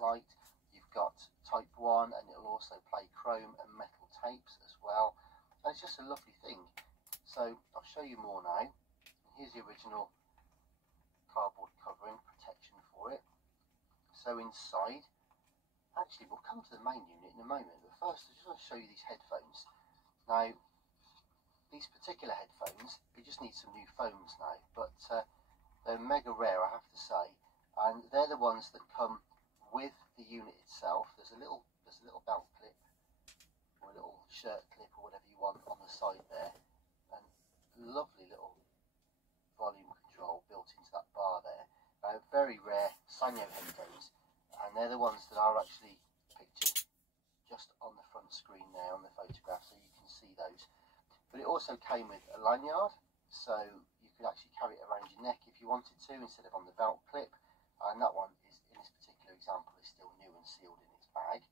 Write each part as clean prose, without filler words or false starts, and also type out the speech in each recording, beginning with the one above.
light. You've got type 1, and it'll also play chrome and metal tapes as well. And it's just a lovely thing. So I'll show you more now. Here's the original cardboard covering protection for it. So inside, actually we'll come to the main unit in a moment, but first I just want to show you these headphones. Now these particular headphones, they just need some new foams now, but they're mega rare, I have to say, and they're the ones that come with the unit itself. There's a little belt clip or a little shirt clip or whatever you want on the side there, and lovely little volume control built into that bar there. Very rare Sanyo headphones, and they're the ones that are actually pictured just on the front screen there on the photograph, so you can see those. But it also came with a lanyard, so you could actually carry it around your neck if you wanted to, instead of on the belt clip. And that one is, in this particular example, is still new and sealed in its bag.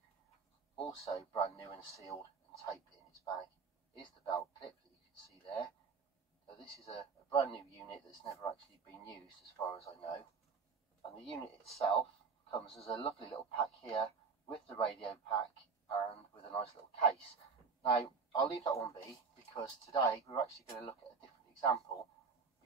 Also brand new and sealed and taped in its bag is the belt clip that you can see there. So this is a brand new unit that's never actually been used as far as I know. And the unit itself comes as a lovely little pack here with the radio pack and with a nice little case. Now I'll leave that one be, because today we're actually going to look at a different example,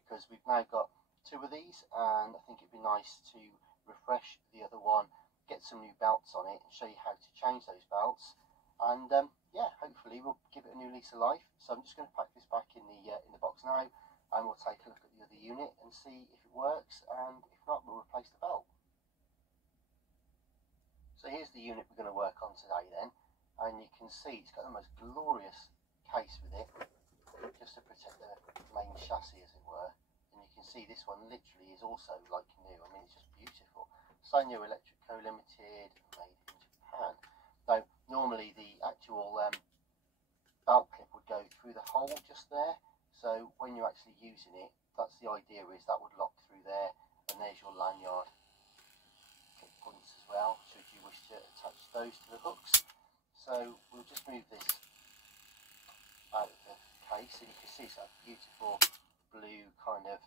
because we've now got two of these, and I think it'd be nice to refresh the other one, get some new belts on it and show you how to change those belts, and yeah, hopefully we'll give it a new lease of life. So I'm just going to pack this back in the box now, and we'll take a look at the other unit and see if it works, and if not, we'll replace the belt. So here's the unit we're going to work on today then, and you can see it's got the most glorious case with it, just to protect the main chassis as it were. And you can see this one literally is also like new. I mean, it's just beautiful. Sanyo Electric Co Limited, made in Japan. Now normally the actual belt clip would go through the hole just there, so when you're actually using it, that's the idea, is that would lock through there, and there's your lanyard clip points as well, should you wish to attach those to the hooks. So we'll just move this out of the case, and you can see it's a beautiful blue kind of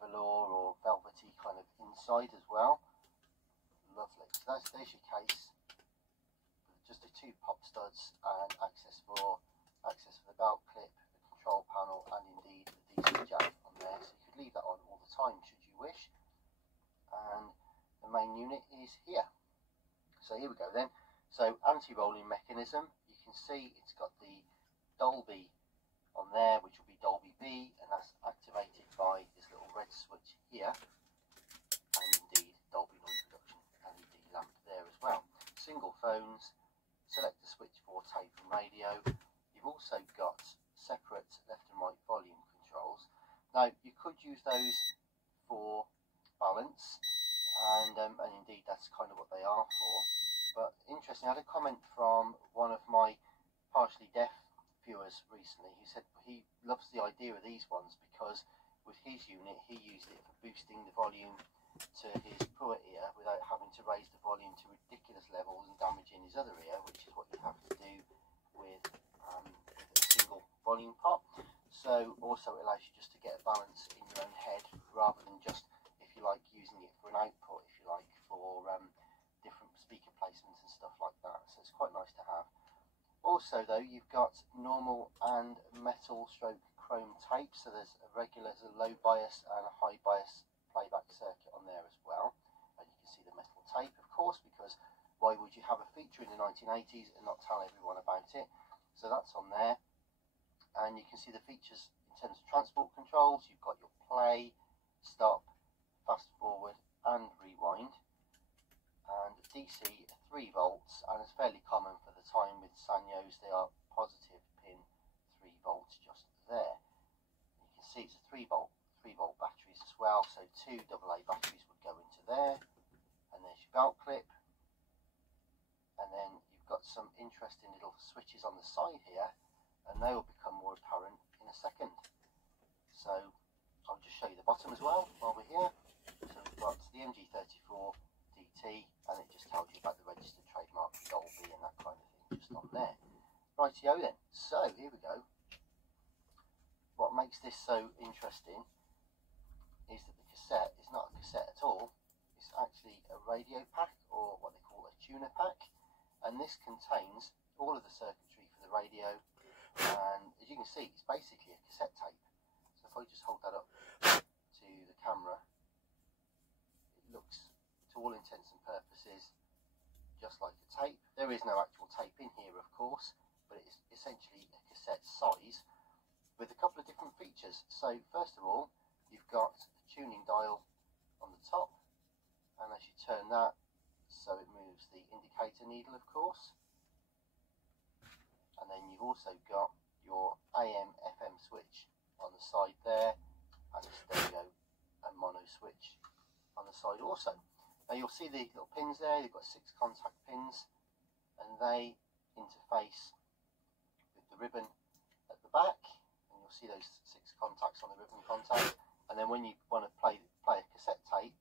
velour or velvety kind of inside as well. Lovely. So there's your case, just the two pop studs and access for the belt clip, the control panel, and indeed the DC jack on there. So you could leave that on all the time should you wish. And the main unit is here. So here we go then. So anti-rolling mechanism, you can see it's got the Dolby on there, which will be Dolby B, and that's activated by this little red switch here, and indeed Dolby noise reduction LED lamp there as well. Single phones, select the switch for tape and radio. You've also got separate left and right volume controls. Now you could use those for balance, and indeed that's kind of what they are for. But interesting, I had a comment from one of my partially deaf viewers recently who said he loves the idea of these ones, because with his unit he used it for boosting the volume to his poor ear without having to raise the volume to ridiculous levels and damaging his other ear, which is what you have to do with a single volume pop. So also it allows you just to get a balance in your own head, rather than just, if you like, using it for an output, if you like, for different speaker placements and stuff like that. So it's quite nice to have. Also though, you've got normal and metal stroke chrome tape, so there's a regular, there's a low bias and a high bias playback circuit on there as well. And you can see the metal tape, of course, because why would you have a feature in the 1980s and not tell everyone about it? So that's on there. And you can see the features in terms of transport controls. You've got your play, stop, fast forward and rewind. And DC 3 volts, and it's fairly common for the time with Sanyos, they are positive pin 3 volts just there. You can see it's a 3 volt batteries as well, so 2 AA batteries would go into there. And there's your belt clip, and then you've got some interesting little switches on the side here, and they will become more apparent in a second. So I'll just show you the bottom as well while we're here. So we've got the M-G34DT, and it just tells you about the registered trademark Dolby and that kind of thing just on there. Rightio then, so here we go. What makes this so interesting is that the cassette is not a cassette at all. It's actually a radio pack, or what tuner pack, and this contains all of the circuitry for the radio, and as you can see, it's basically a cassette tape. So if I just hold that up to the camera, it looks, to all intents and purposes, just like a tape. There is no actual tape in here, of course, but it's essentially a cassette size with a couple of different features. So first of all, you've got a tuning dial on the top, and as you turn that, so it moves the indicator needle, of course, and then you've also got your AM FM switch on the side there, and a stereo and mono switch on the side also. Now you'll see the little pins there. You've got 6 contact pins, and they interface with the ribbon at the back, and you'll see those 6 contacts on the ribbon contact. And then when you want to play a cassette tape,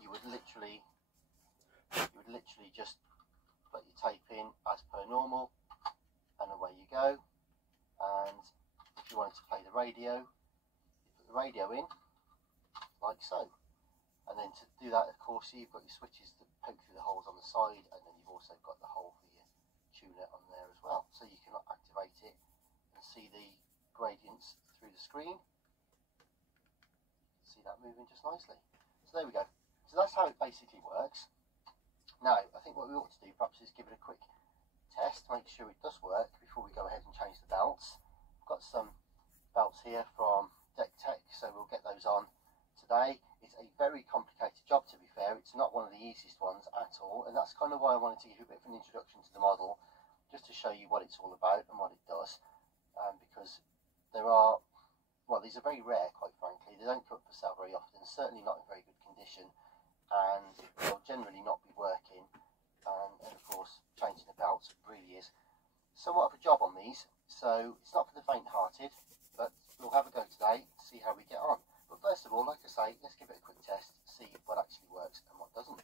you would literally just put your tape in as per normal, and away you go. And if you wanted to play the radio, you put the radio in like so. And then to do that, of course, you've got your switches that poke through the holes on the side, and then you've also got the hole for your tuner on there as well, so you can activate it and see the gradients through the screen. See that moving just nicely. So there we go. So that's how it basically works. Now, I think what we ought to do perhaps is give it a quick test, make sure it does work before we go ahead and change the belts. I've got some belts here from Deck Tech, so we'll get those on today. It's a very complicated job, to be fair. It's not one of the easiest ones at all, and that's kind of why I wanted to give you a bit of an introduction to the model, just to show you what it's all about and what it does, because there are, well, these are very rare, quite frankly. They don't come up for sale very often, certainly not in very good condition, and they'll generally not be working, and of course changing the belts really is somewhat of a job on these, so it's not for the faint-hearted, but we'll have a go today, see how we get on. But first of all, like I say, let's give it a quick test, see what actually works and what doesn't.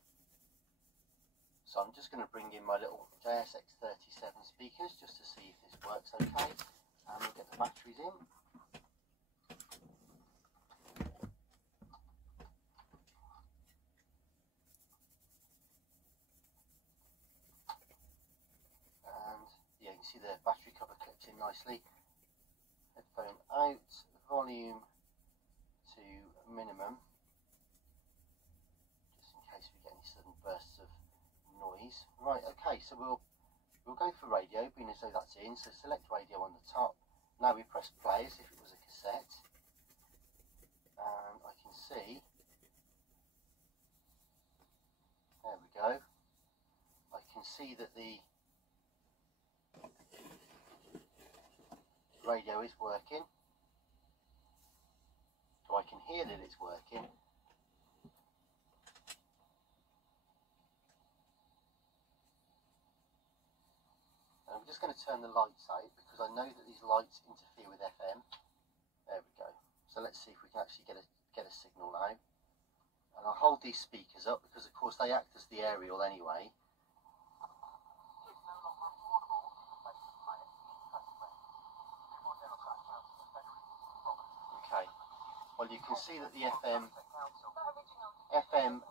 So I'm just going to bring in my little JSX37 speakers just to see if this works okay, and we'll get the batteries in. Yeah, you can see the battery cover clips in nicely. Headphone out, volume to minimum, just in case we get any sudden bursts of noise. Right, okay, so we'll go for radio, being as though that's in. So select radio on the top. Now we press play as if it was a cassette, and I can see, there we go, I can see that the radio is working, so I can hear that it's working. And I'm just going to turn the lights out because I know that these lights interfere with FM. There we go. So let's see if we can actually get a signal now. And I'll hold these speakers up because of course they act as the aerial anyway. Well, you can see that the FM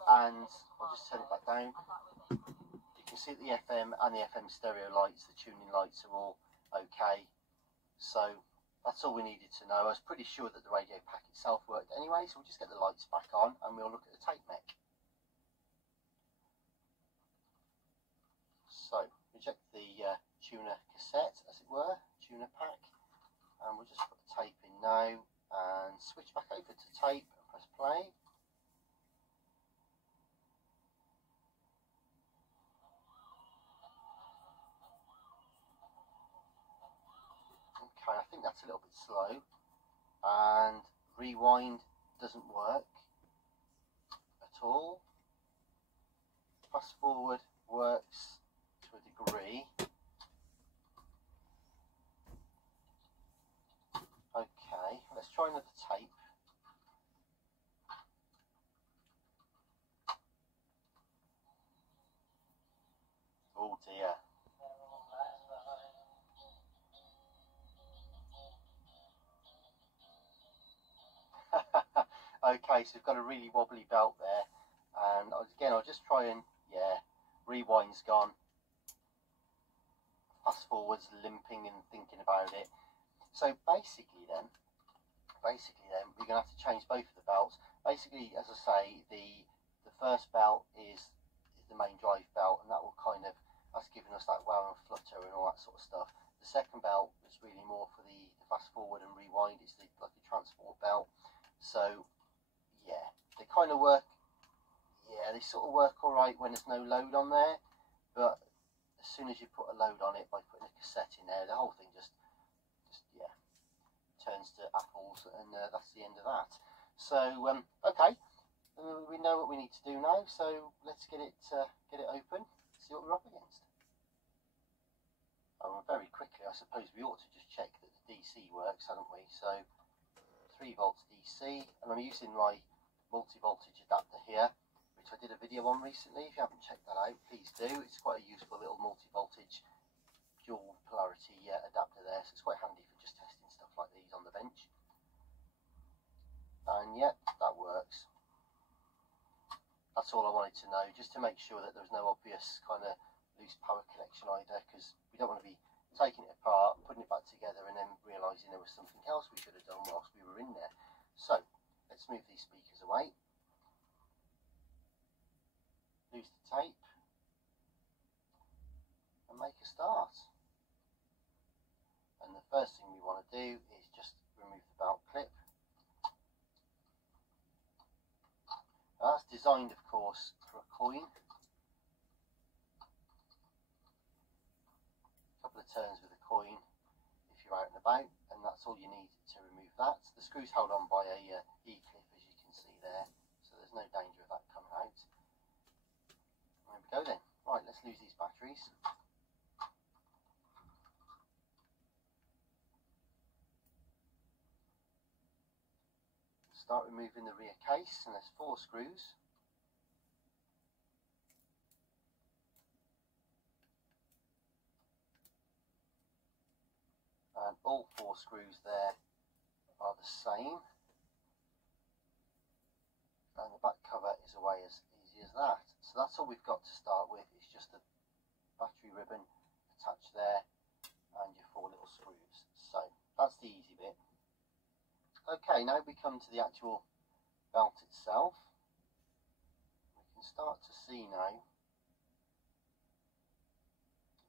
and, I'll just turn it back down, you can see that the FM and the FM stereo lights, the tuning lights are all okay, so that's all we needed to know. I was pretty sure that the radio pack itself worked anyway, so we'll just get the lights back on and we'll look at the tape mech. So, reject the tuner cassette, as it were, tuner pack, and we'll just put the tape in now. And switch back over to tape and press play. Okay, I think that's a little bit slow, and rewind doesn't work at all. Fast forward works to a degree. Okay, let's try another tape. Oh dear. Okay, so we've got a really wobbly belt there, and again I'll just try and, yeah, rewind's gone, fast forwards limping and thinking about it. So basically then we're going to have to change both of the belts. Basically, as I say, the first belt is the main drive belt, and that will that's giving us that wow and flutter and all that sort of stuff. The second belt is really more for the fast forward and rewind. It's like a transport belt. So yeah, they kind of work. Yeah, they sort of work all right when there's no load on there, but as soon as you put a load on it by putting a cassette in there, the whole thing just yeah, turns to apples, and that's the end of that. So okay, we know what we need to do now, so let's get it open, see what we're up against. Very quickly, I suppose we ought to just check that the DC works, haven't we? So 3 volts DC, and I'm using my multi-voltage adapter here, which I did a video on recently. If you haven't checked that out, please do. It's quite a useful little multi-voltage dual polarity adapter there, so it's quite handy for just testing stuff like these on the bench. And yeah, that works. That's all I wanted to know, just to make sure that there was no obvious kind of loose power connection either, because we don't want to be taking it apart, putting it back together, and then realising there was something else we should have done whilst we were in there. So let's move these speakers away, lose the tape, and make a start. And the first thing we want to do is just remove the belt clip. Now that's designed, of course, for a coin. Turns with a coin if you're out and about, and that's all you need to remove that. The screw's held on by a E-clip, as you can see there, so there's no danger of that coming out. There we go then. Right, let's lose these batteries. Start removing the rear case, and there's 4 screws. And all 4 screws there are the same, and the back cover is away as easy as that. So that's all we've got to start with. It's just the battery ribbon attached there and your 4 little screws. So that's the easy bit. Okay, now we come to the actual belt itself. We can start to see now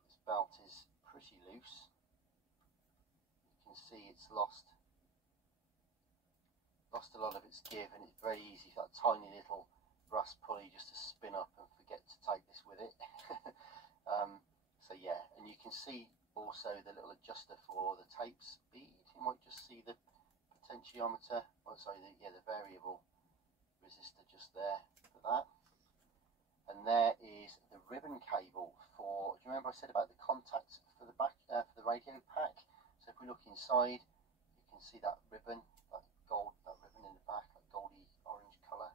this belt is pretty loose. See, it's lost a lot of its give, and it's very easy for that tiny little brass pulley just to spin up and forget to take this with it. So yeah, and you can see also the little adjuster for the tape speed. You might just see the potentiometer, the variable resistor just there for that. And there is the ribbon cable for, do you remember I said about the contacts for the back, for the radio pack? So if we look inside, you can see that ribbon, that ribbon in the back, that goldy orange colour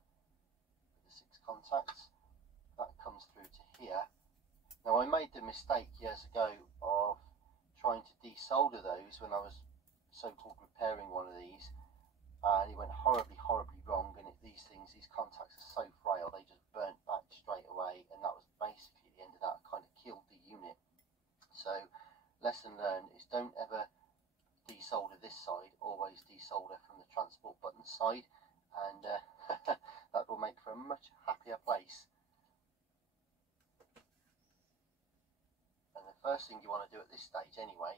with the 6 contacts. That comes through to here. Now I made the mistake years ago of trying to desolder those when I was so-called repairing one of these, and it went horribly wrong, and these contacts are so frail, they just burnt back straight away, and that was basically the end of that. Kind of killed the unit. So lesson learned is don't ever desolder this side, always desolder from the transport button side, and that will make for a much happier place. And the first thing you want to do at this stage anyway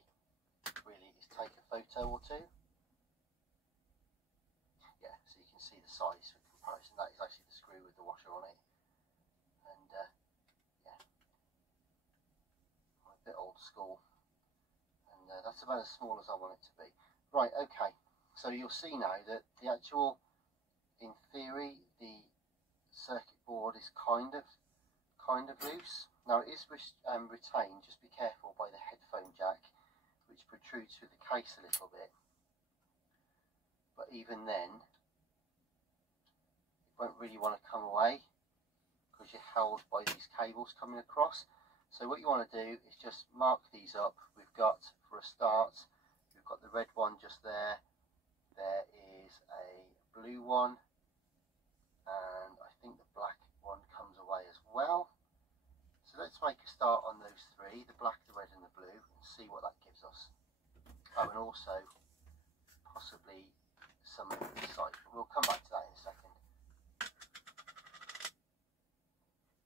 really is take a photo or 2. Yeah, so you can see the size for comparison. That is actually the screw with the washer on it, and yeah, I'm a bit old school. That's about as small as I want it to be. Right, okay, so you'll see now that the actual, in theory, the circuit board is kind of loose. Now it is retained, just be careful by the headphone jack, which protrudes through the case a little bit. But even then, it won't really want to come away, because you're held by these cables coming across. So what you want to do is just mark these up. We've got, for a start, we've got the red one just there. There is a blue one, and I think the black one comes away as well. So let's make a start on those three, the black, the red and the blue, and see what that gives us. Oh, and also possibly some of this side, but we'll come back to that in a second.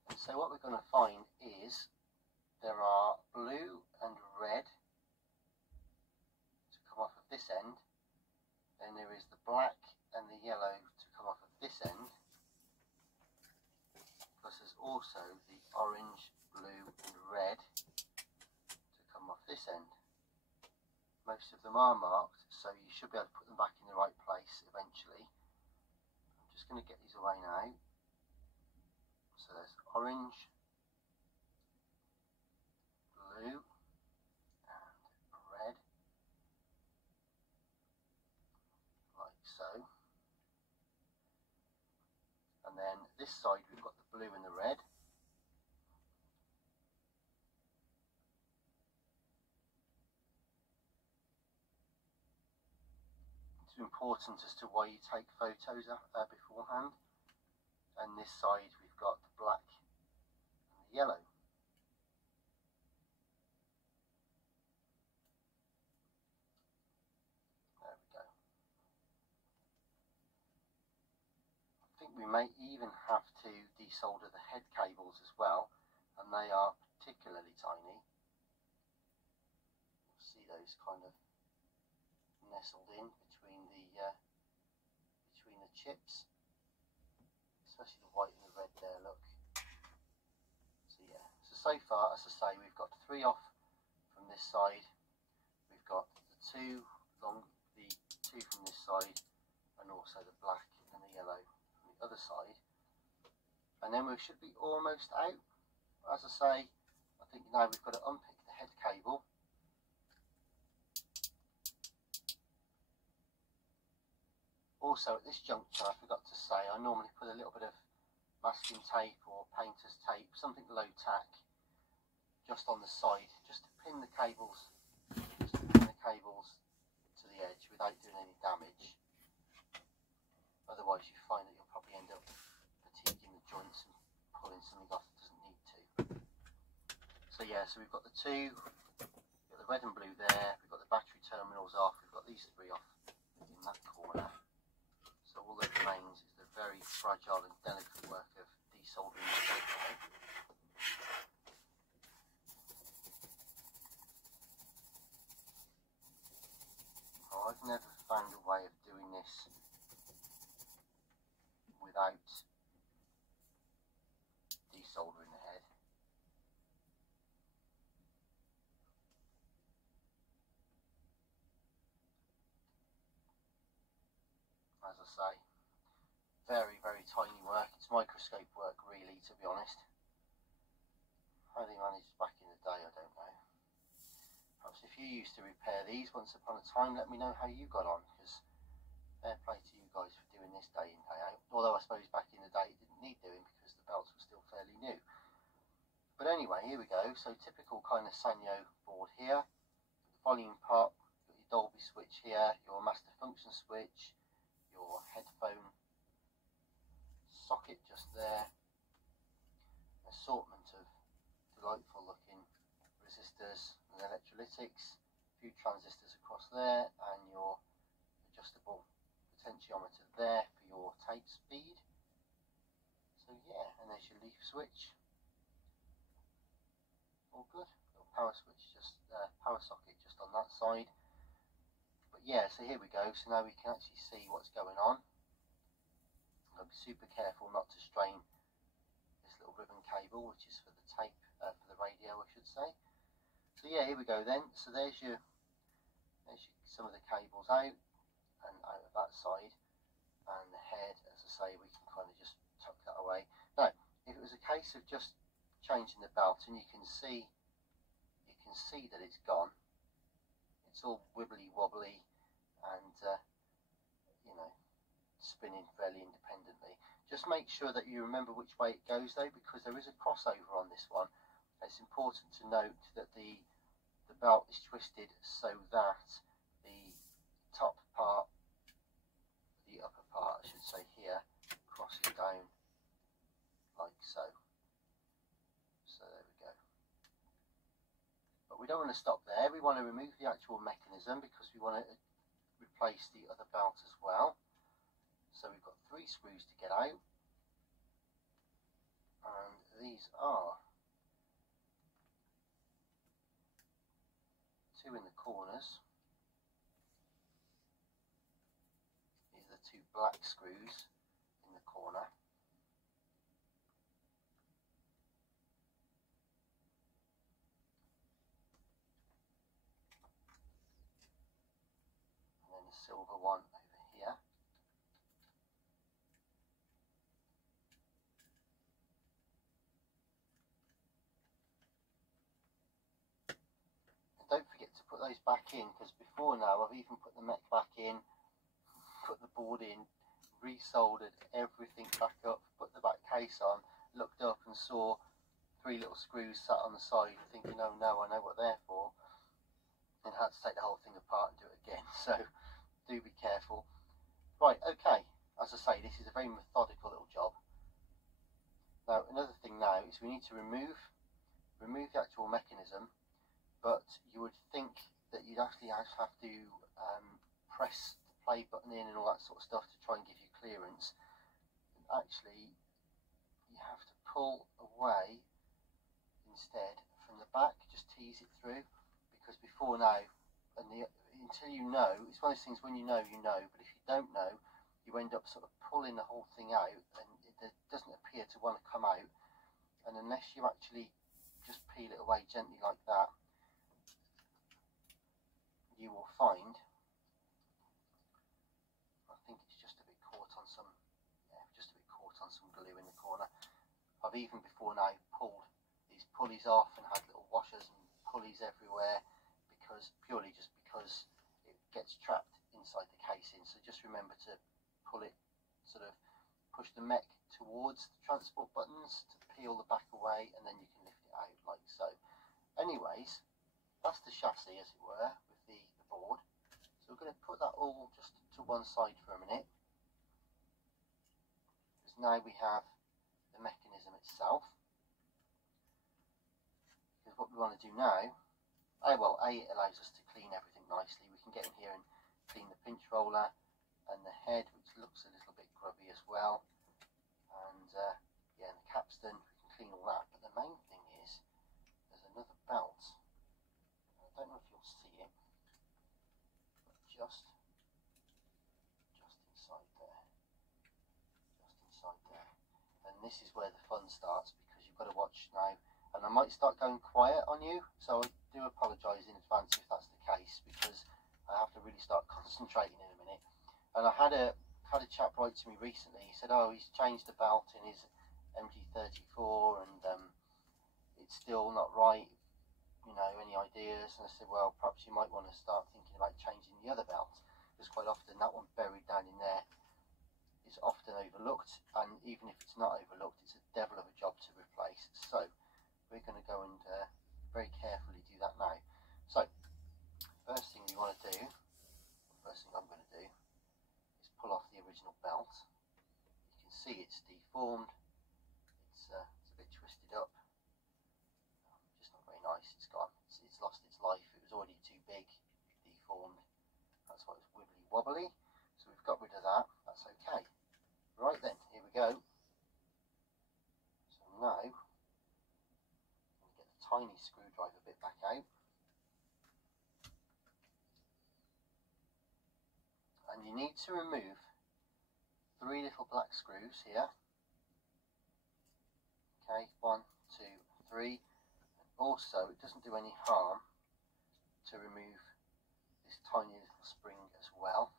And so what we're going to find is there are blue and red to come off of this end, then there is the black and the yellow to come off of this end, plus there's also the orange, blue and red to come off this end. Most of them are marked, so you should be able to put them back in the right place eventually. I'm just going to get these away now. So there's orange, blue and red, like so. And then this side we've got the blue and the red. Important as to why you take photos beforehand. And this side we've got the black and the yellow. There we go. I think we may even have to desolder the head cables as well, and they are particularly tiny. You'll see those kind of nestled in between the chips, especially the white and the red there, look. So yeah, so far, as I say, we've got 3 off from this side, we've got the two from this side, and also the black and the yellow from the other side, and then we should be almost out. As I say, I think now we've got to unpick the head cable. Also, at this juncture, I forgot to say, I normally put a little bit of masking tape or painter's tape, something low tack, just on the side, just to pin the cables, to the edge without doing any damage. Otherwise, you find that you'll probably end up fatiguing the joints and pulling something off that doesn't need to. So yeah, so we've got the two, we've got the red and blue there, we've got the battery terminals off, we've got these 3 off in that corner. So all that remains is the very fragile and delicate work of desoldering the head. Oh, I've never found a way of doing this without desoldering the head. As I say, very, very tiny work. It's microscope work, really, to be honest. How they managed back in the day, I don't know. Perhaps if you used to repair these once upon a time, let me know how you got on, because fair play to you guys for doing this day in, day out. Although I suppose back in the day it didn't need doing because the belts were still fairly new. But anyway, here we go. So typical kind of Sanyo board here. The volume pot, got your Dolby switch here, your master function switch, your headphone socket just there, an assortment of delightful looking resistors and electrolytics, a few transistors across there, and your adjustable potentiometer there for your tape speed. So yeah, and there's your leaf switch, all good. Little power switch, just power socket just on that side. But yeah, so here we go. So now we can actually see what's going on. I'll be super careful not to strain this little ribbon cable, which is for the tape, for the radio, I should say. So yeah, here we go then. So there's your some of the cables out and out of that side, and the head, as I say, we can kind of just tuck that away. Now, if it was a case of just changing the belt, and you can see that it's gone. It's all wibbly wobbly and you know, spinning fairly independently. Just make sure that you remember which way it goes though, because there is a crossover on this one. It's important to note that the belt is twisted so that the top part, the upper part I should say here, crosses down like so. So there we go. we don't want to stop there. We want to remove the actual mechanism because we want to replace the other belt as well. So we've got 3 screws to get out, and these are 2 in the corners. These are the 2 black screws in the corner. Silver one over here. And don't forget to put those back in, because before now I've even put the mech back in, put the board in, resoldered everything back up, put the back case on, looked up and saw 3 little screws sat on the side, thinking, oh no, I know what they're for, and had to take the whole thing apart and do it again. So do be careful. Right, okay, as I say, this is a very methodical little job. Now, another thing now is we need to remove the actual mechanism, but you would think that you'd actually have to press the play button in and all that sort of stuff to try and give you clearance. Actually, you have to pull away instead from the back, just tease it through, because before now, until you know, it's one of those things, when you know, but if you don't know, you end up sort of pulling the whole thing out, and it doesn't appear to want to come out, and unless you actually just peel it away gently like that, you will find, I think it's just a bit caught on some, just a bit caught on some glue in the corner. I've even before now pulled these pulleys off and had little washers and pulleys everywhere, purely just because it gets trapped inside the casing. So just remember to pull it, sort of push the mech towards the transport buttons to peel the back away, and then you can lift it out like so. Anyways, that's the chassis, as it were, with the board. So we're going to put that all just to one side for a minute, because now we have the mechanism itself. Because what we want to do now, well, A, it allows us to clean everything nicely. We can get in here and clean the pinch roller and the head, which looks a little bit grubby as well, and yeah, and the capstan, we can clean all that. But the main thing is there's another belt. I don't know if you'll see it, but just inside there, and this is where the fun starts, because you've got to watch now. And I might start going quiet on you, so I do apologise in advance if that's the case, because I have to really start concentrating in a minute. And I had a chap write to me recently. He said, oh, he's changed the belt in his MG34 and it's still not right, you know, any ideas? And I said, well, perhaps you might want to start thinking about changing the other belt, because quite often that one buried down in there is often overlooked, and even if it's not overlooked, it's a devil of a job to replace. So we're going to go and very carefully do that now. So first thing you want to do, first thing I'm going to do, is pull off the original belt. You can see it's deformed, it's a bit twisted up, just not very nice. It's lost its life. It was already too big, deformed, that's why it's wibbly wobbly. So we've got rid of that, that's okay. Right then, here we go. So now tiny screwdriver bit back out, and you need to remove 3 little black screws here. Okay, 1, 2, 3. And also, it doesn't do any harm to remove this tiny little spring as well.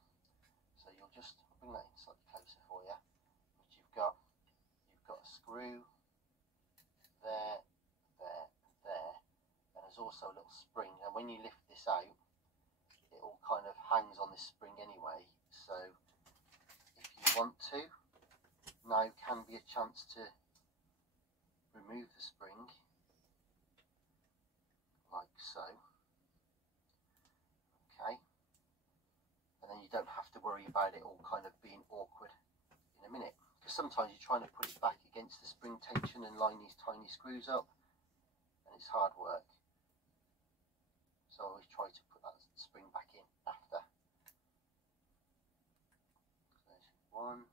So you'll just bring that in slightly closer for you. But you've got a screw there, and there's also a little spring, and when you lift this out, it all kind of hangs on this spring anyway. So if you want to, now can be a chance to remove the spring like so. Okay, and then you don't have to worry about it all kind of being awkward in a minute, because sometimes you're trying to put it back against the spring tension and line these tiny screws up, and it's hard work. so I always try to put that spring back in after. So there's one.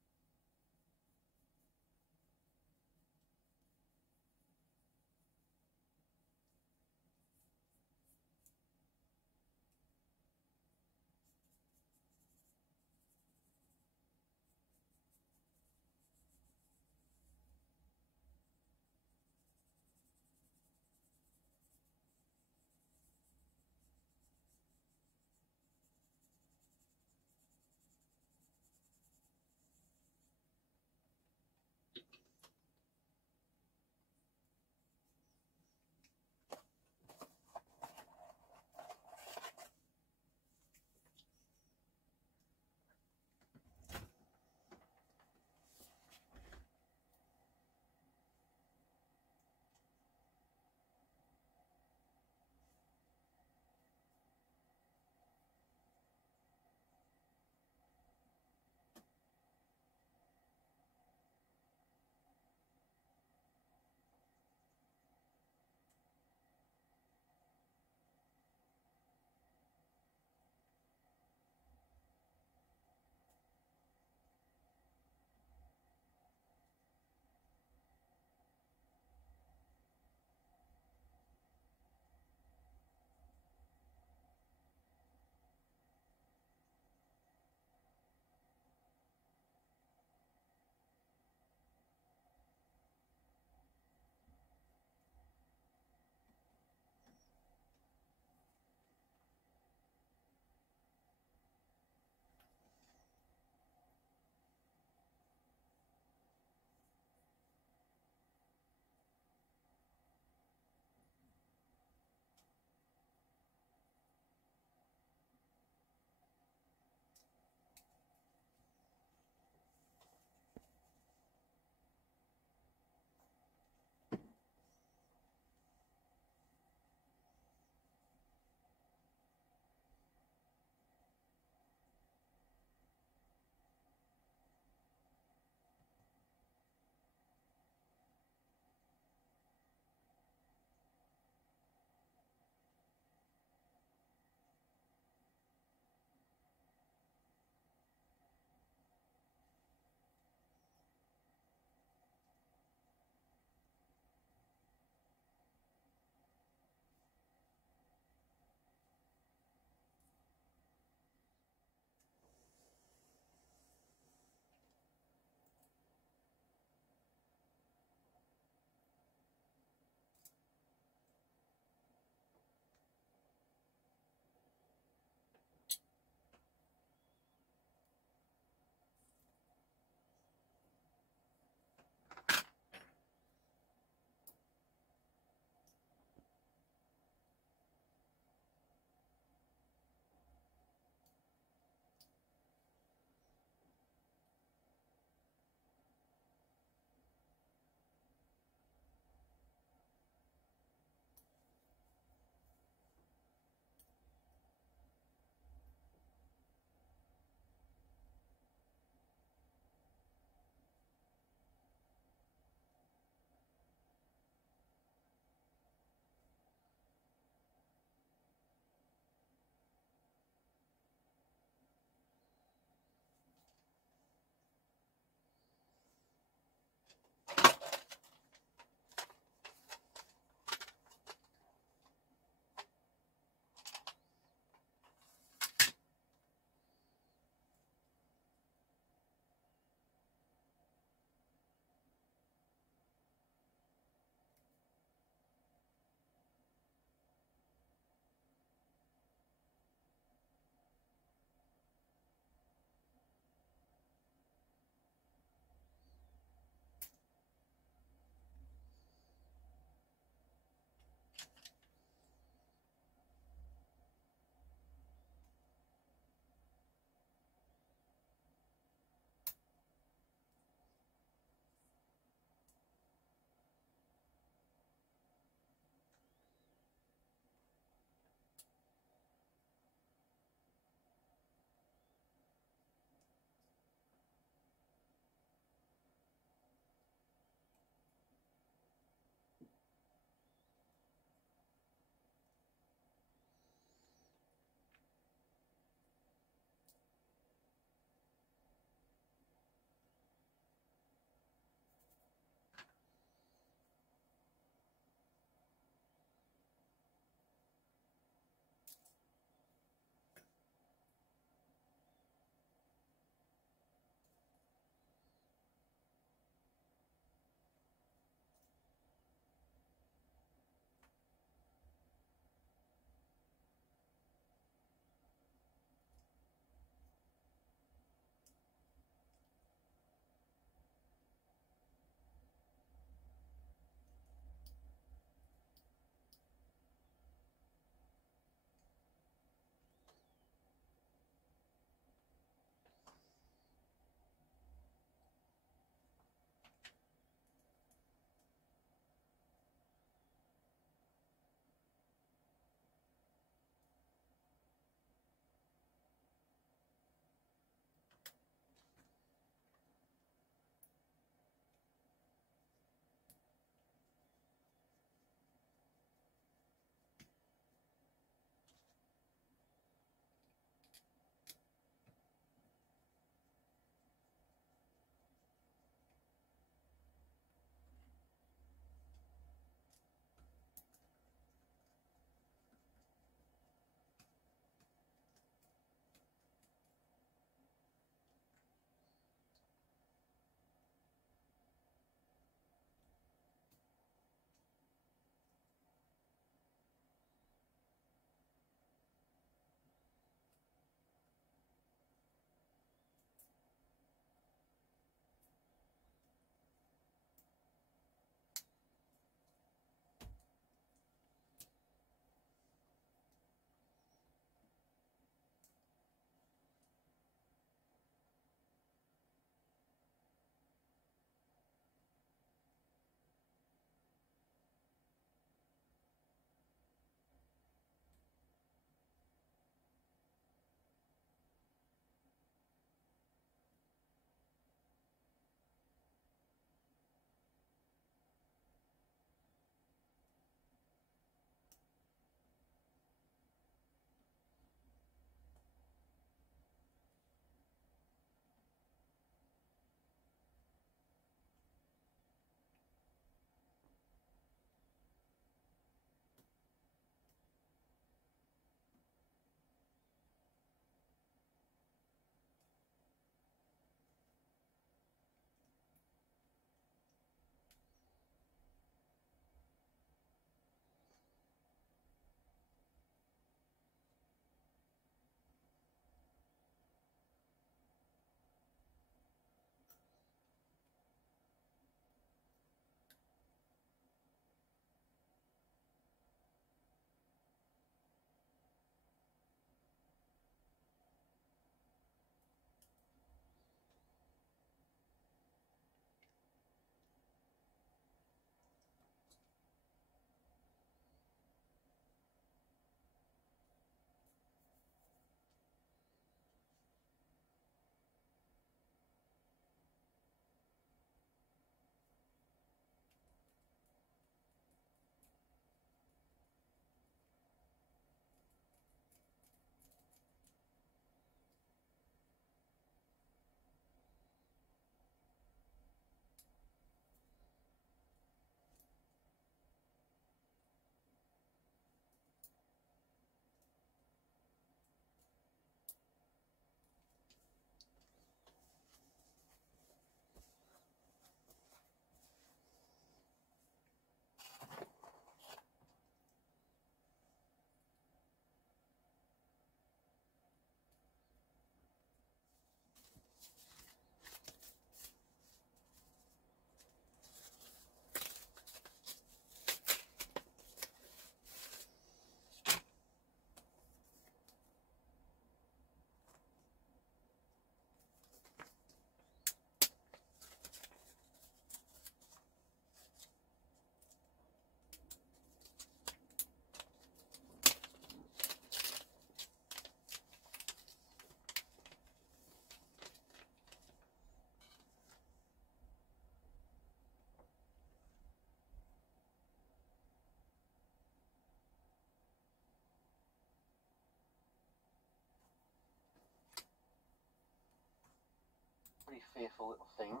pretty fearful little thing.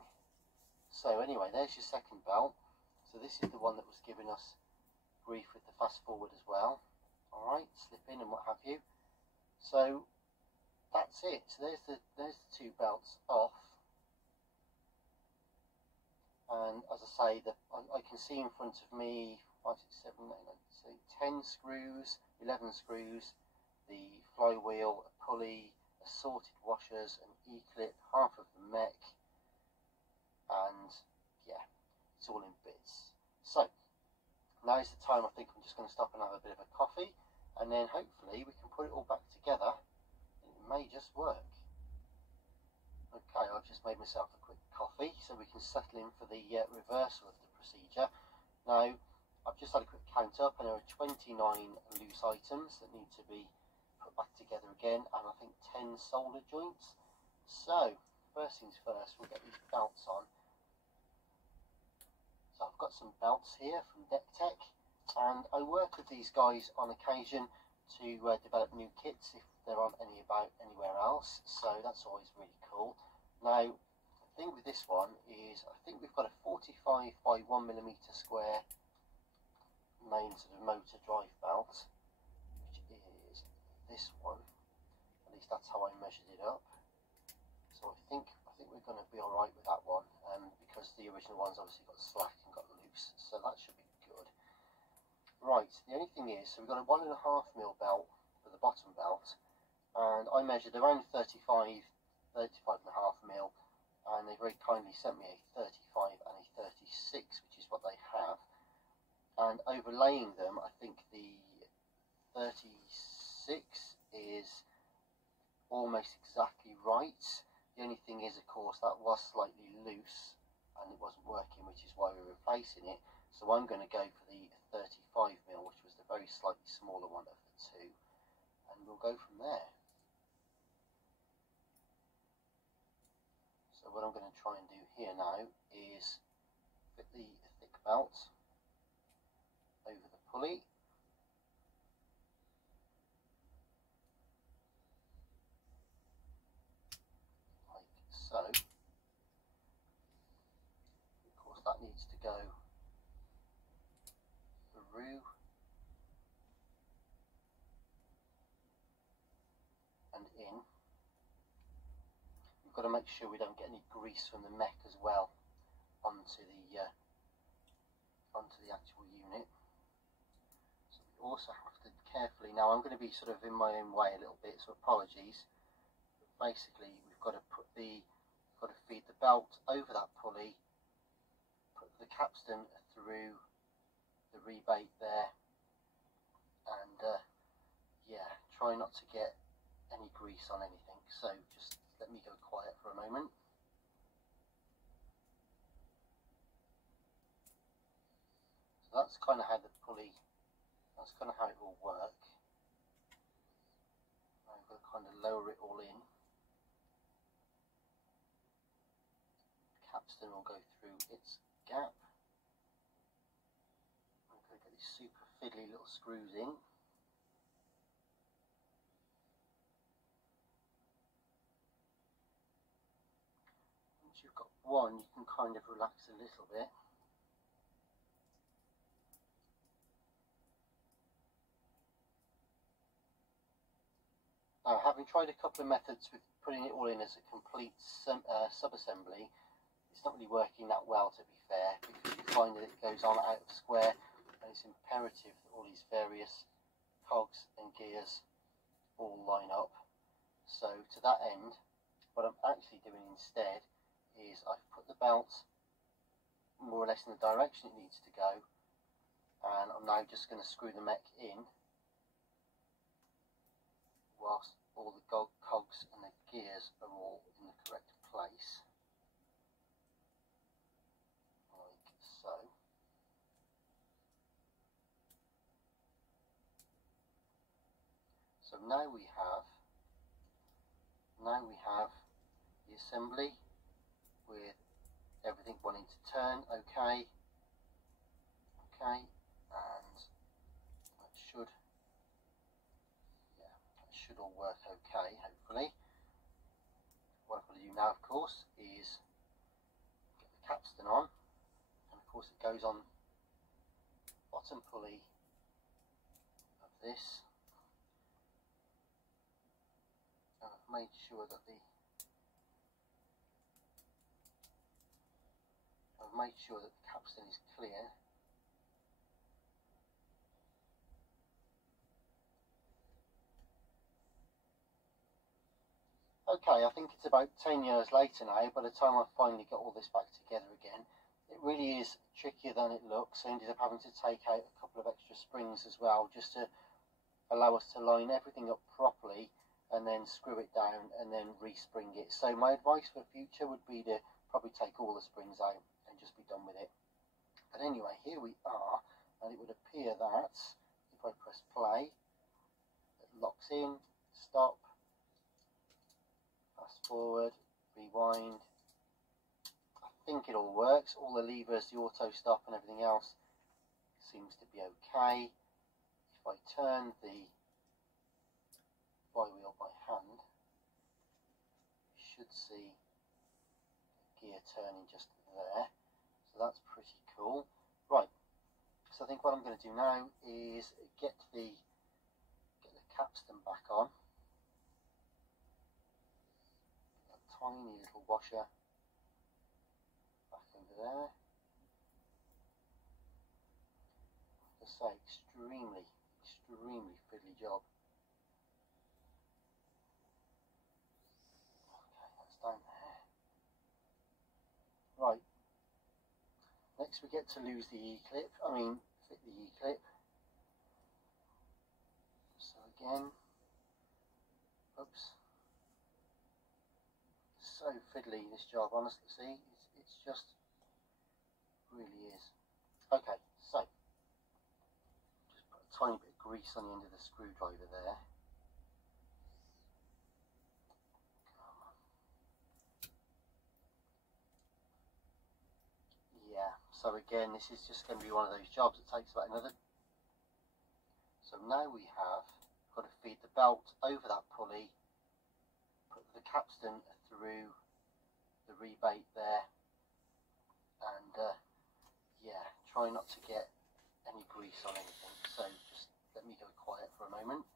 So anyway, there's your second belt. So this is the one that was giving us grief with the fast forward as well. Alright, slip in and what have you. So that's it. So there's the two belts off. And as I say, I can see in front of me 5, 6, 7, 8, 9, 10 screws, 11 screws, the flywheel, a pulley, assorted washers, an E-clip, half of the mech, and yeah, it's all in bits. So now is the time I think I'm just going to stop and have a bit of a coffee, and then hopefully we can put it all back together. It may just work. Okay, I've just made myself a quick coffee so we can settle in for the reversal of the procedure. Now, I've just had a quick count up and there are 29 loose items that need to be put back together again, and I think 10 solder joints. So, first things first, we'll get these belts on. So I've got some belts here from Deck Tech, and I work with these guys on occasion to develop new kits if there aren't any about anywhere else, so that's always really cool. Now, the thing with this one is I think we've got a 45 by 1mm square main sort of motor drive belt, which is this one. At least that's how I measured it up. So I think we're going to be alright with that one, because the original one's obviously got slack and got loose, so that should be good. Right, the only thing is, so we've got a 1.5mm belt for the bottom belt, and I measured around 35.5mm, and they very kindly sent me a 35 and a 36, which is what they have. And overlaying them, I think the 36 is almost exactly right. The only thing is, of course, that was slightly loose and it wasn't working, which is why we're replacing it. So I'm going to go for the 35mm, which was the very slightly smaller one of the two, and we'll go from there. So what I'm going to try and do here now is fit the thick belt over the pulley, like so. Of course, that needs to go through and in. We've got to make sure we don't get any grease from the mech as well onto the actual unit. So we also have to carefully, now I'm going to be sort of in my own way a little bit, so apologies. But basically, we've got to feed the belt over that pulley, put the capstan through the rebate there, and yeah, try not to get any grease on anything. So just let me go quiet for a moment. So that's kind of how the pulley, that's kind of how it will work. Now I've got to kind of lower it all in. Capstan will go through its gap. I'm going to get these super fiddly little screws in. Once you've got one, you can kind of relax a little bit. Now, having tried a couple of methods with putting it all in as a complete sub-assembly, it's not really working that well, to be fair, because you find that it goes on out of square, and it's imperative that all these various cogs and gears all line up. So to that end, what I'm actually doing instead is I've put the belt more or less in the direction it needs to go, and I'm now just going to screw the mech in whilst all the cogs and the gears are all in the correct place, like so. So now we have the assembly with everything wanting to turn okay, and that should all work okay, hopefully. What I've got to do now, of course, course, is get the capstan on, and of course it goes on bottom pulley of this. And I've made sure that the capstan is clear. Okay, I think it's about 10 years later now, by the time I finally got all this back together again. It really is trickier than it looks. I ended up having to take out a couple of extra springs as well, just to allow us to line everything up properly and then screw it down and then respring it. So my advice for future would be to probably take all the springs out and just be done with it. But anyway, here we are, and it would appear that if I press play, it locks in, stop, fast forward, rewind. I think it all works. All the levers, the auto stop and everything else seems to be okay. If I turn the flywheel by hand, you should see the gear turning just there. So that's pretty cool. Right, so I think what I'm going to do now is get the capstan back on. That tiny little washer back over there. Like I say, extremely fiddly job. Okay, that's down there. Right. Next we get to lose the E-clip, fit the E-clip. So again, oops, so fiddly this job, honestly, see, it's just, really is. Okay, so, just put a tiny bit of grease on the end of the screwdriver there. Yeah, so again, this is just going to be one of those jobs that takes about another. So now we have got to feed the belt over that pulley, put the capstan through the rebate there, and yeah, try not to get any grease on anything. So just let me go quiet for a moment.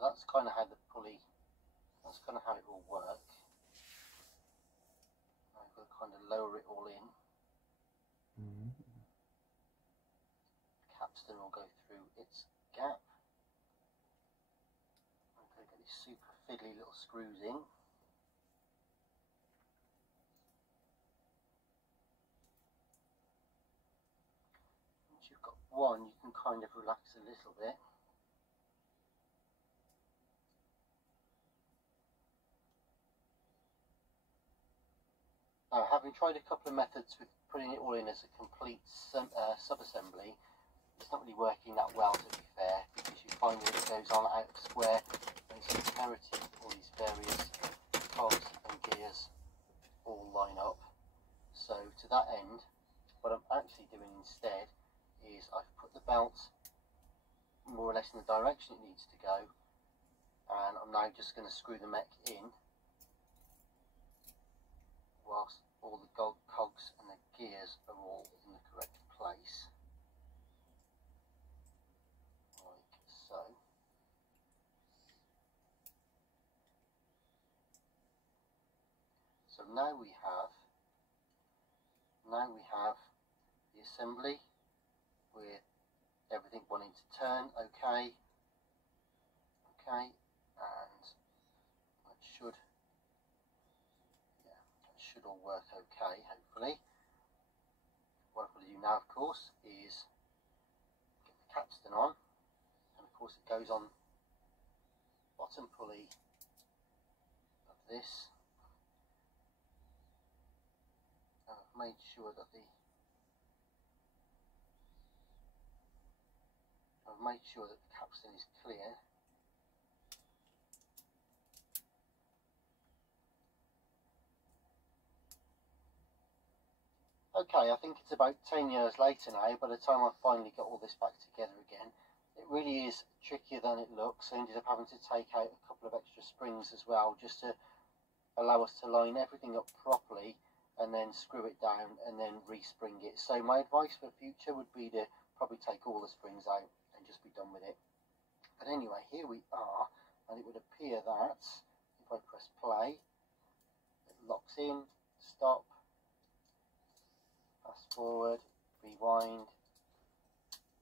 So that's kind of how the pulley, that's kind of how it will work. I've got to kind of lower it all in. Capstan will go through its gap. I'm going to get these super fiddly little screws in. Once you've got one, you can kind of relax a little bit. Now, having tried a couple of methods with putting it all in as a complete sub-assembly, it's not really working that well, to be fair, because you find that it goes on out of square and it's imperative all these various cogs and gears all line up. So to that end, what I'm actually doing instead is I've put the belt more or less in the direction it needs to go, and I'm now just going to screw the mech in whilst all the cogs and the gears are all in the correct place, like so. So now we have the assembly with everything wanting to turn okay, and that should all work okay, hopefully. What I'm going to do now, of course, is get the capstan on, and of course it goes on bottom pulley of this. And I've made sure that the capstan is clear. Okay, I think it's about 10 years later now, by the time I finally got all this back together again. It really is trickier than it looks. I ended up having to take out a couple of extra springs as well, just to allow us to line everything up properly and then screw it down and then respring it. So my advice for future would be to probably take all the springs out and just be done with it. But anyway, here we are, and it would appear that if I press play, it locks in, stop, fast forward, rewind.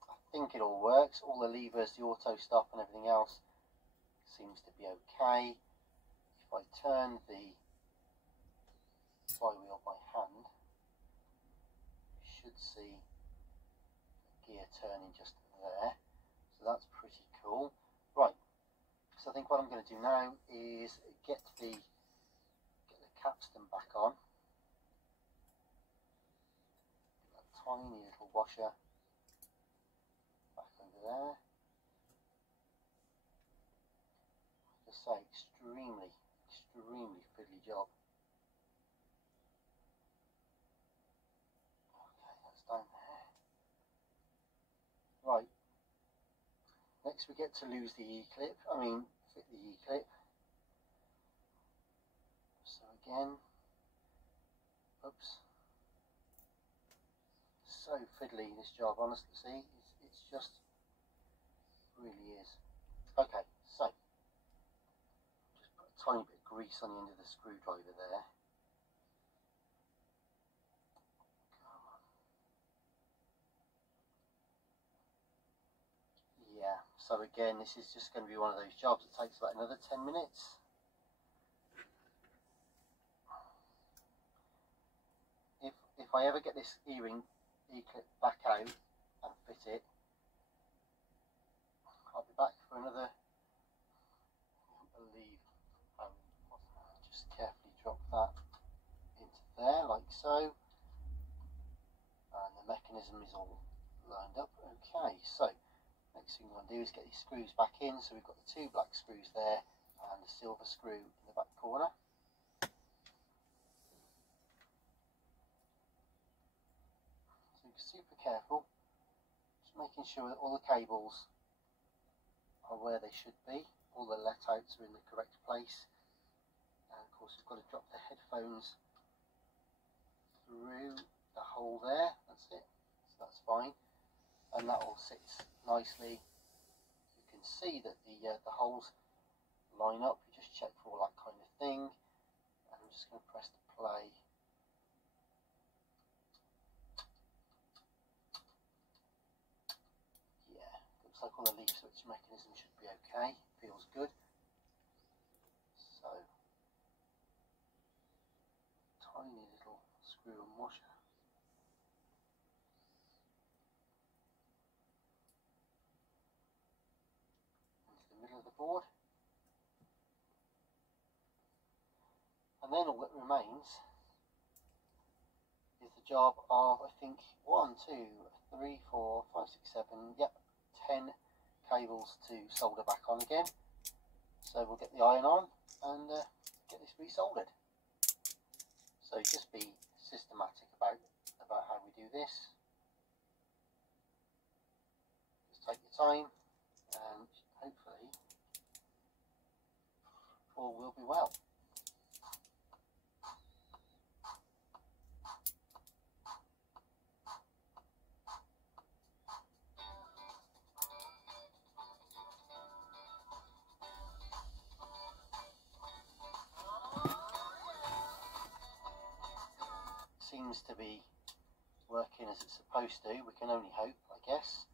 I think it all works. All the levers, the auto stop and everything else seems to be okay. If I turn the flywheel by hand, you should see the gear turning just there. So that's pretty cool. Right, so I think what I'm going to do now is get the capstan back on. That tiny little washer back over there. Just say extremely fiddly job. Okay, that's down there. Right. Next we get to lose the E-clip, fit the E-clip. So again, oops. So fiddly this job, honestly, see, it's just, really is. Okay, so, just put a tiny bit of grease on the end of the screwdriver there. Yeah, so again, this is just going to be one of those jobs that takes about another 10 minutes. If I ever get this E-clip back out and fit it, I'll be back for another, I can't believe, just carefully drop that into there like so, and the mechanism is all lined up. Okay, so next thing we want to do is get these screws back in. So we've got the two black screws there and the silver screw in the back corner. So be super careful, just making sure that all the cables are where they should be, all the let outs are in the correct place, and of course we've got to drop the headphones through the hole there. That's it, so that's fine, and that all sits nicely. You can see that the holes line up. You just check for all that kind of thing, and I'm just going to press the play. Yeah, looks like all the leaf switch mechanism should be okay. Feels good. So tiny little screw and washer. Into the middle of the board. And then all that remains is the job of, I think, 1, 2, 3, 4, 5, 6, 7, yep, 10 cables to solder back on again. So we'll get the iron on and get this resoldered. So just be systematic about how we do this. Just take your time and hopefully all will be well. Seems to be working as it's supposed to. We can only hope, I guess.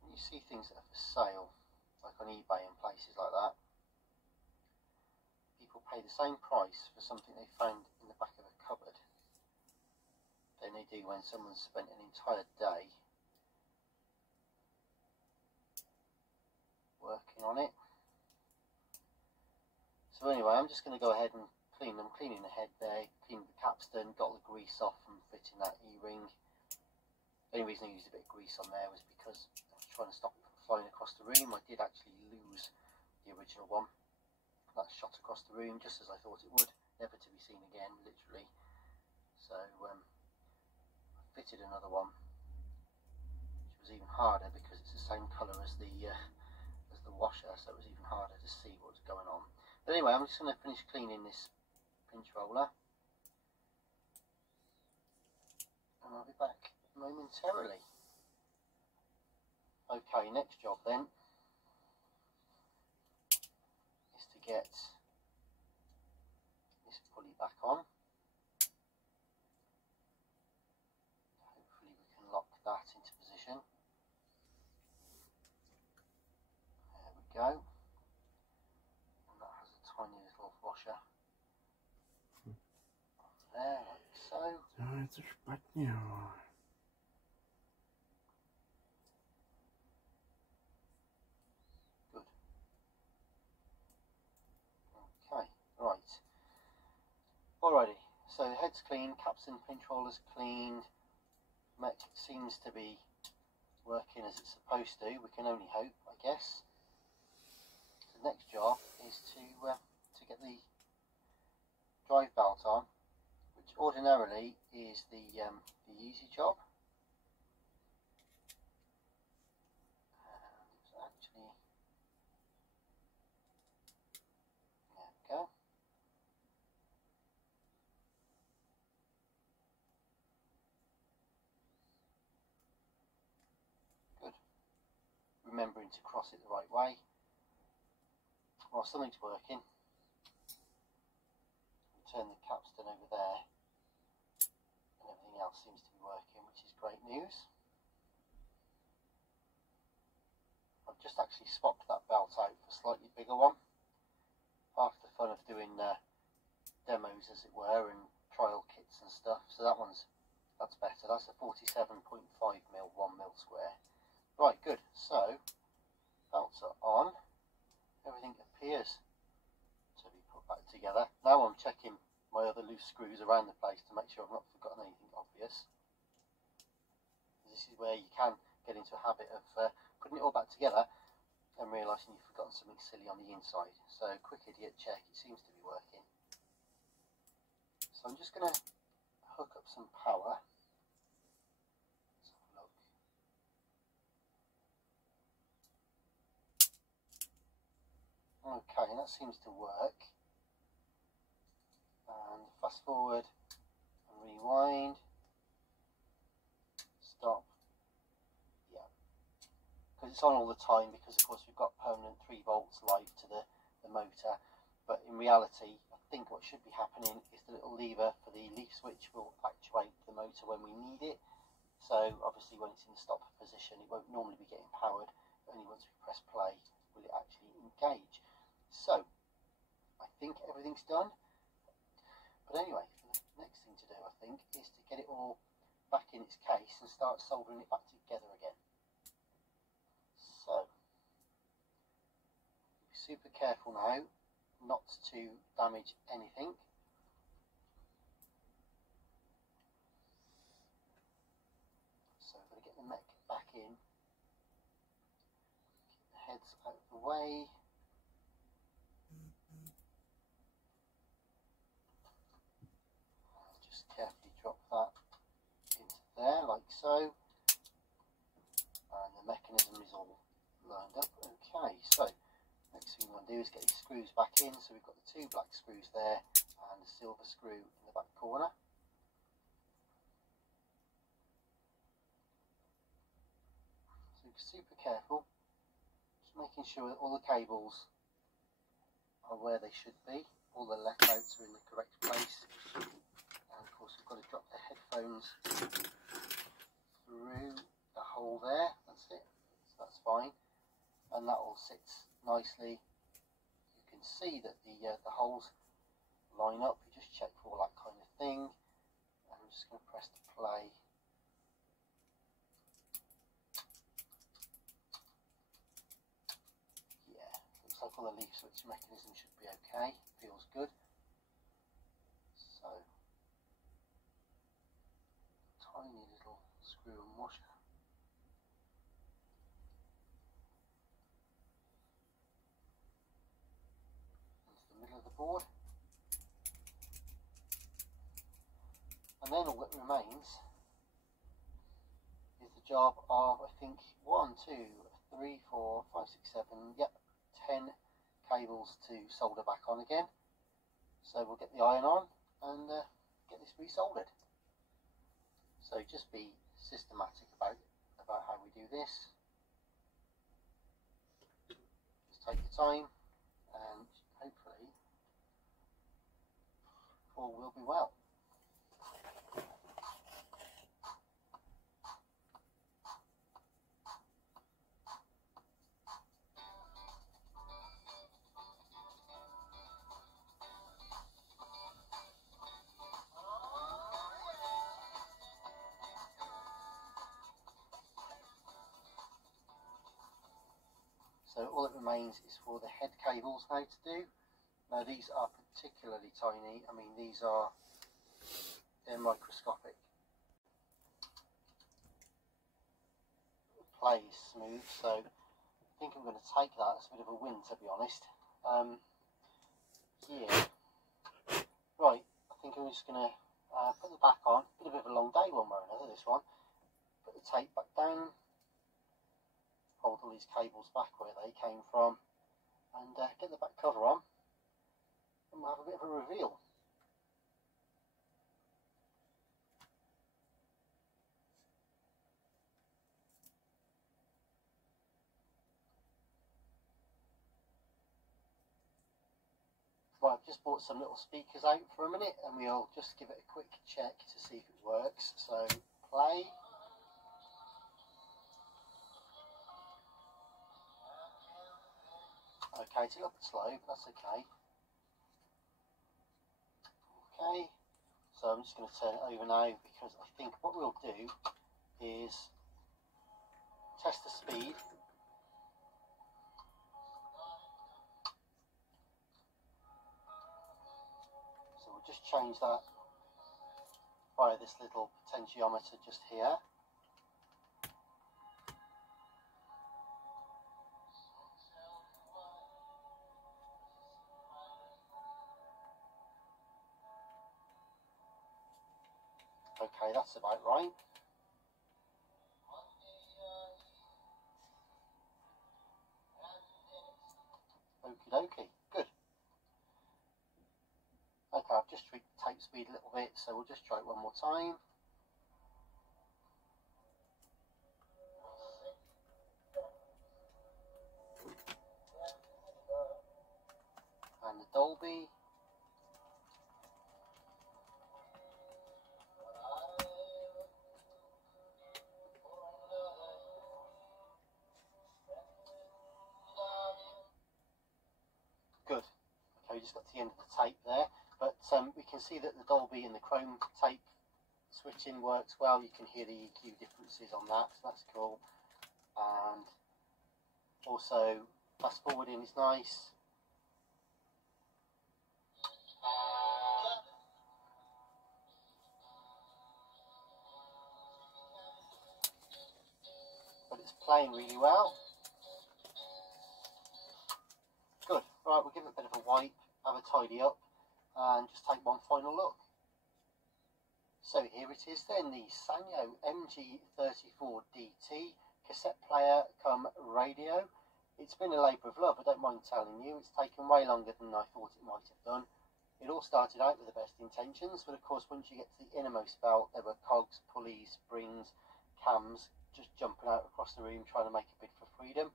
When you see things that are for sale, like on eBay and places like that, people pay the same price for something they found in the back of a cupboard than they do when someone's spent an entire day working on it. So anyway, I'm just going to go ahead and clean them, cleaning the head there, cleaning the capstan, got the grease off from fitting that E-ring. The only reason I used a bit of grease on there was because I was trying to stop it from flying across the room. I did actually lose the original one. That shot across the room just as I thought it would, never to be seen again, literally. So I fitted another one harder because it's the same colour as the washer, so it was even harder to see what was going on. But anyway, I'm just going to finish cleaning this pinch roller, and I'll be back momentarily. Okay, next job then is to get this pulley back on. Hopefully we can lock that into position. There we go. And that has a tiny little washer there, like so. Good. Okay, right. Alrighty, so the head's clean, caps and pinch rollers cleaned. Mech seems to be working as it's supposed to. We can only hope, I guess. The next job is to get the drive belt on, which ordinarily is the easy job. It's actually, there we go. Good. Remembering to cross it the right way. While something's working, we turn the capstan over there, and everything else seems to be working, which is great news. I've just actually swapped that belt out for a slightly bigger one. Half the fun of doing demos, as it were, and trial kits and stuff. So that's better. That's a 47.5mm 1mm square. Right, good. So belts are on. Everything appears to be put back together. Now I'm checking my other loose screws around the place to make sure I've not forgotten anything obvious. This is where you can get into a habit of putting it all back together and realising you've forgotten something silly on the inside. So quick idiot check, it seems to be working. So I'm just going to hook up some power. Let's have a look. Okay, that seems to work. And fast forward and rewind. Stop. Yeah. Because it's on all the time, because of course we've got permanent 3 volts live to the motor. But in reality, I think what should be happening is the little lever for the leaf switch will actuate the motor when we need it. So obviously when it's in stop position, it won't normally be getting powered. Only once we press play will it actually engage. So I think everything's done. But anyway, the next thing to do, I think, is to get it all back in its case and start soldering it back together again. So be super careful now not to damage anything. So I'm going to get the mech back in, keep the heads out of the way. Just carefully drop that into there like so, and the mechanism is all lined up. Okay, so next thing we want to do is get these screws back in. So we've got the 2 black screws there and a silver screw in the back corner. So super careful, just making sure that all the cables are where they should be, all the let outs are in the correct place. And of course we've got to drop the headphones through the hole there. That's it. So that's fine, and that all sits nicely. You can see that the holes line up. You just check for all that kind of thing. I'm just going to press the play. Yeah, looks like all the leaf switch mechanism should be okay. Feels good. So tiny little screw and washer. Into the middle of the board. And then all that remains is the job of, I think, 1, 2, 3, 4, 5, 6, 7, yep, 10 cables to solder back on again. So we'll get the iron on and get this resoldered. So just be systematic about how we do this. Just take your time and hopefully all will be well. So all that remains is for the head cables now to do. Now these are particularly tiny. I mean, they're microscopic. The play is smooth, so I think I'm going to take that. It's a bit of a win, to be honest. Yeah. Right, I think I'm just going to put the back on. Been a bit of a long day one way or another, this one. Put the tape back down. Hold all these cables back where they came from, and get the back cover on, and we'll have a bit of a reveal. Right, I've just bought some little speakers out for a minute, and we'll just give it a quick check to see if it works. So play. Okay, it's a little bit slow, but that's okay. Okay, so I'm just going to turn it over now, because I think what we'll do is test the speed. So we'll just change that via this little potentiometer just here. Okay, that's about right. Okie dokie, good. Okay, I've just tweaked the tape speed a little bit, so we'll just try it one more time. And the Dolby. Good. Okay, we just got to the end of the tape there, but we can see that the Dolby and the Chrome tape switching works well. You can hear the EQ differences on that, so that's cool. And also fast forwarding is nice. But it's playing really well. Good. Right, we'll give it a bit of a wipe, have a tidy up, and just take one final look. So here it is then, the Sanyo M-G34DT cassette player come radio. It's been a labour of love, I don't mind telling you. It's taken way longer than I thought it might have done. It all started out with the best intentions, but of course once you get to the innermost belt, there were cogs, pulleys, springs, cams, just jumping out across the room trying to make a bid for freedom.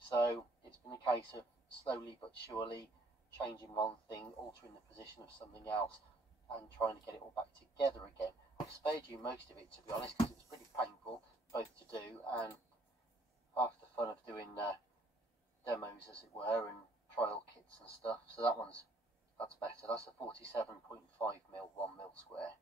So it's been a case of slowly but surely changing one thing, altering the position of something else, and trying to get it all back together again. I've spared you most of it, to be honest, because it was pretty painful both to do and half the fun of doing demos, as it were, and trial kits and stuff. So that's better. That's a 47.5mm 1mm square.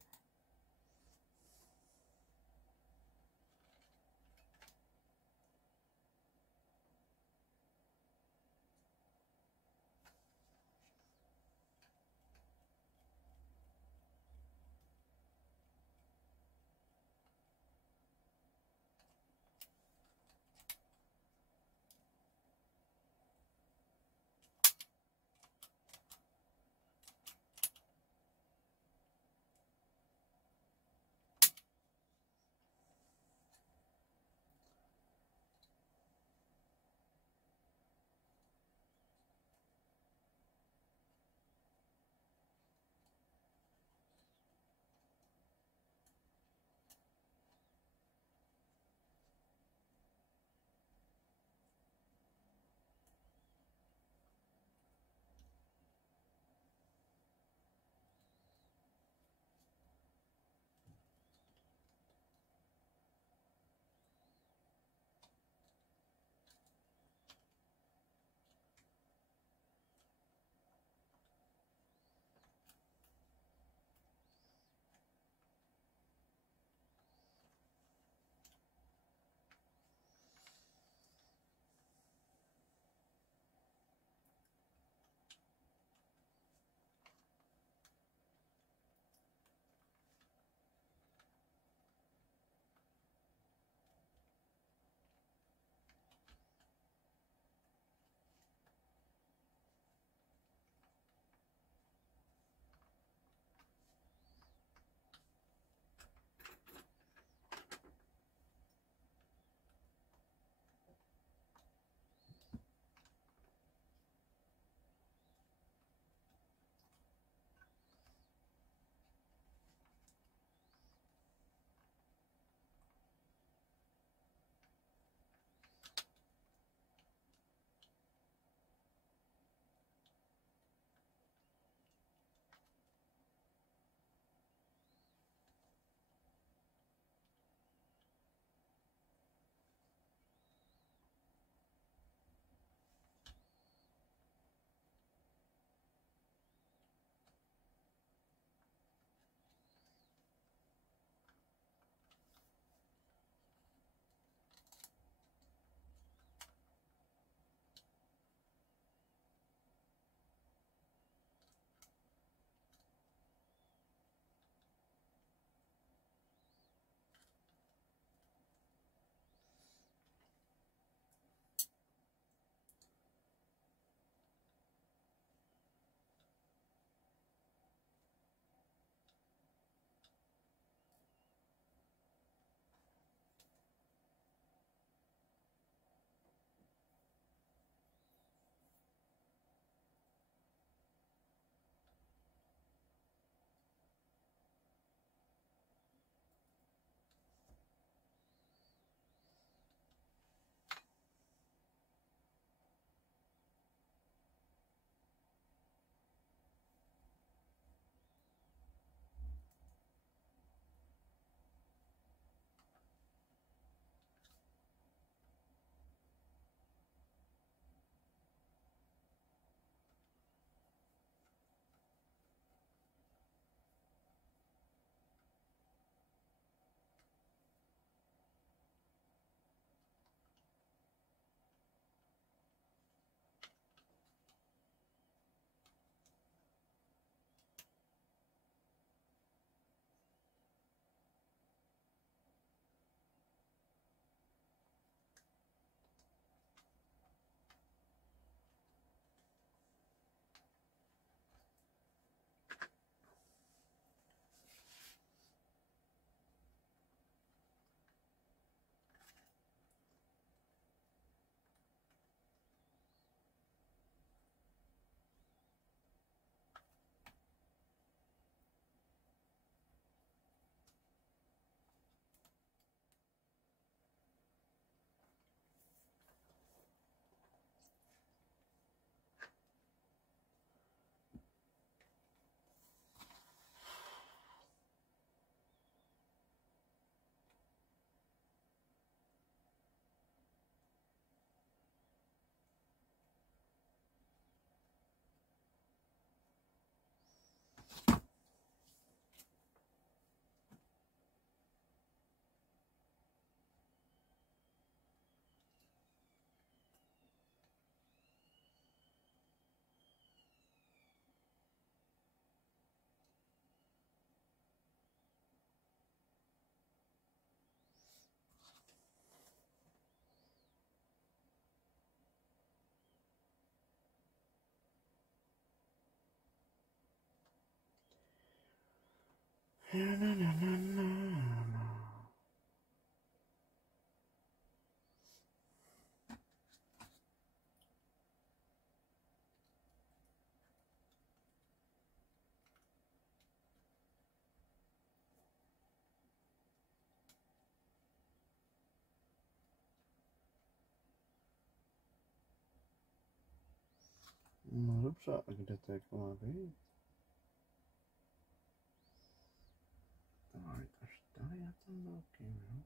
No dobrze, a kde to jako má být? To má být až tady na tom velkým, no.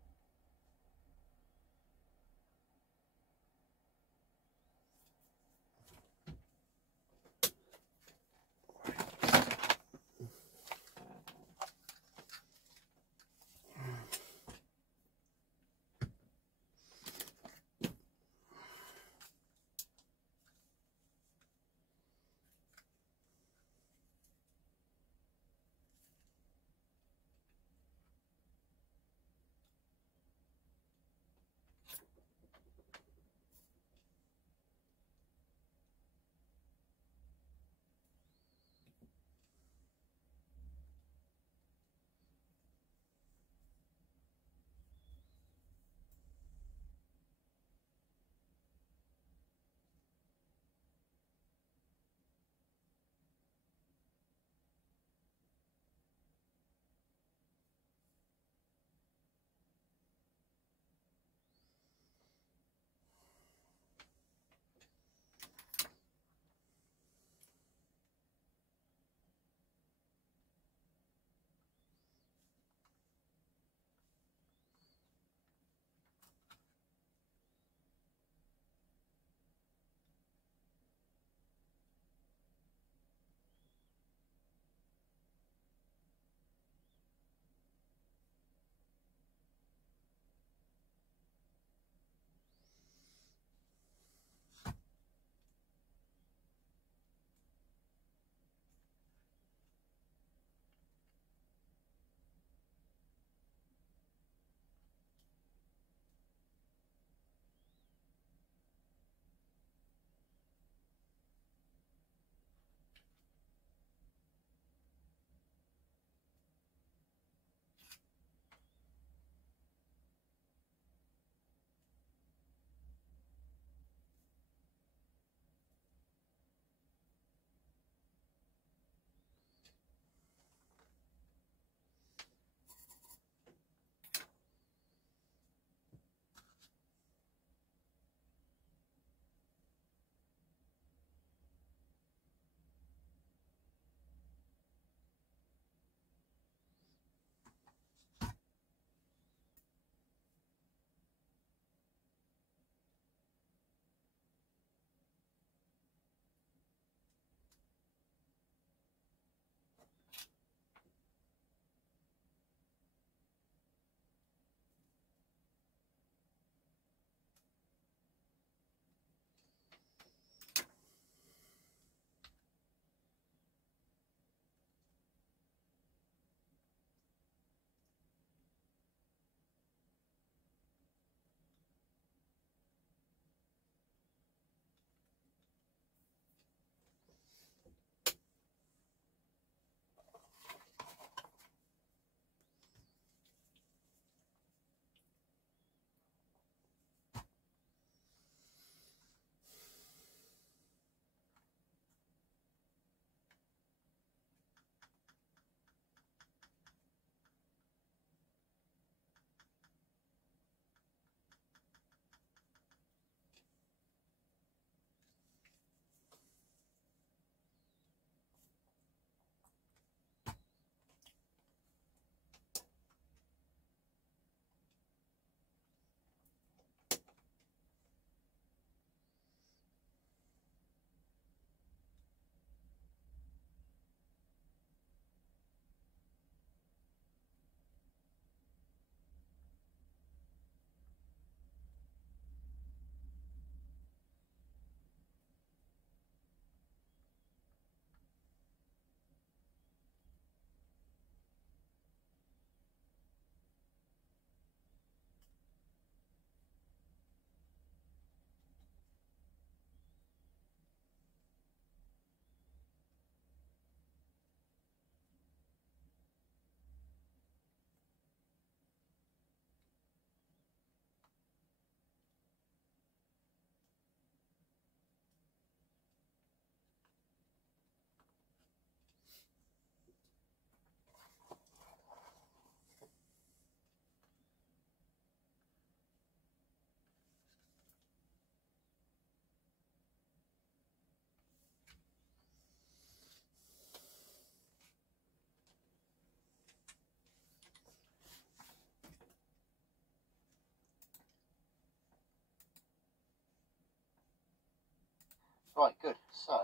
Right, good. So,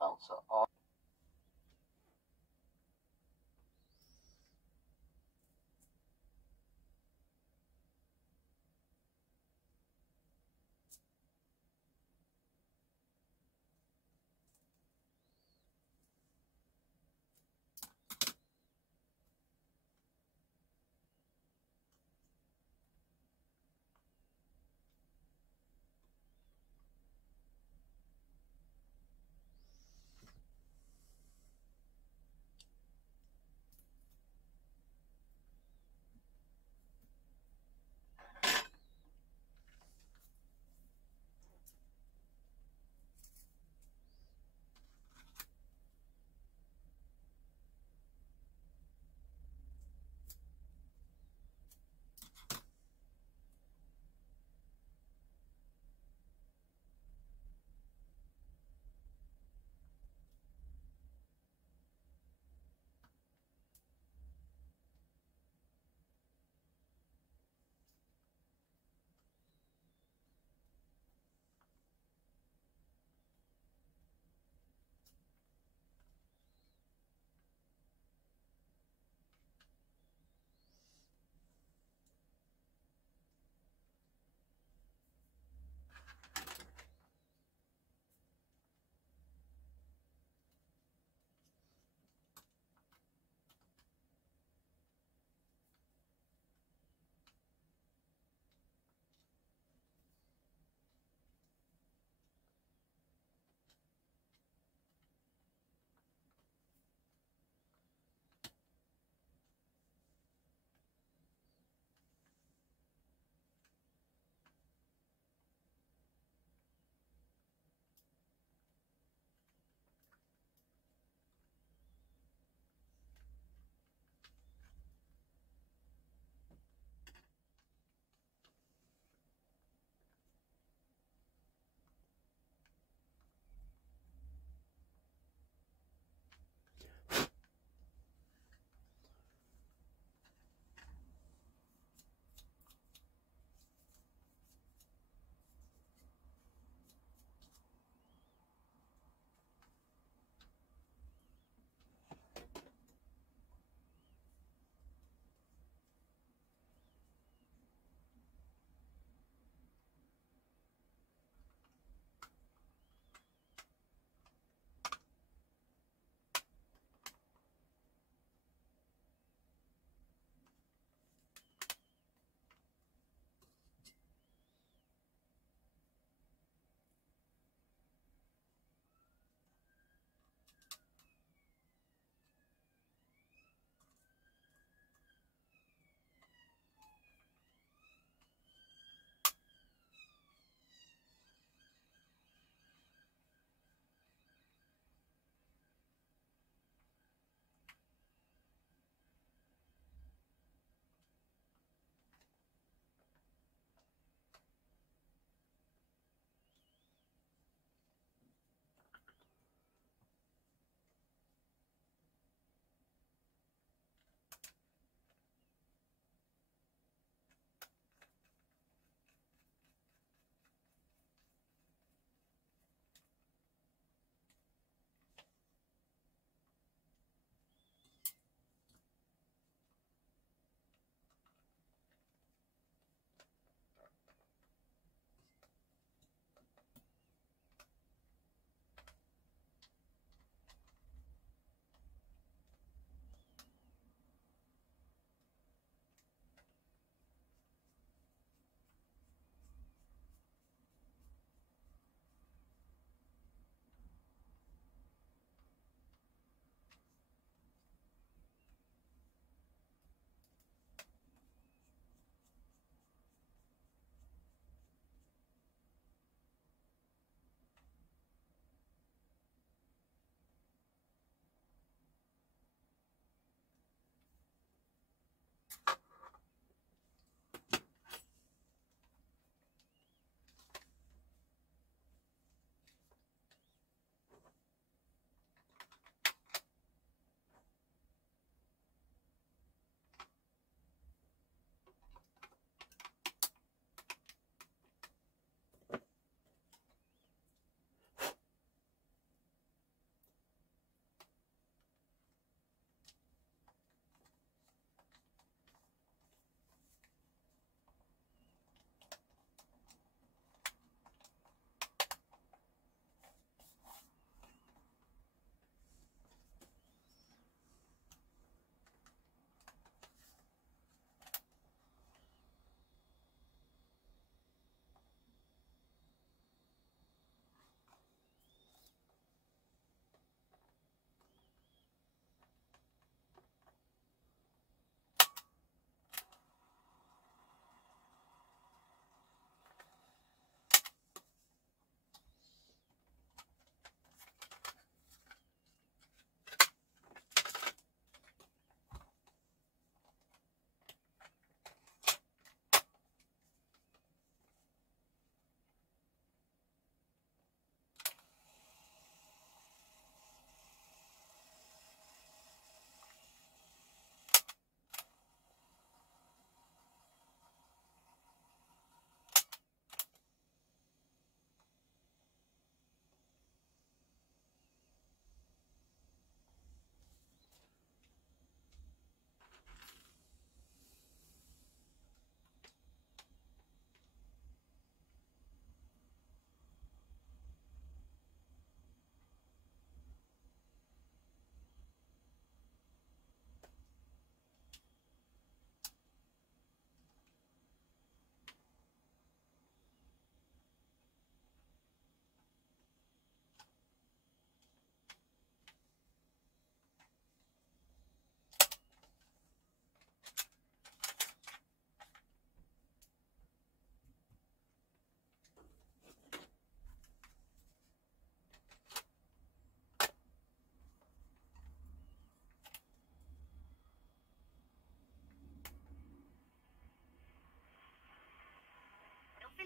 belts are on.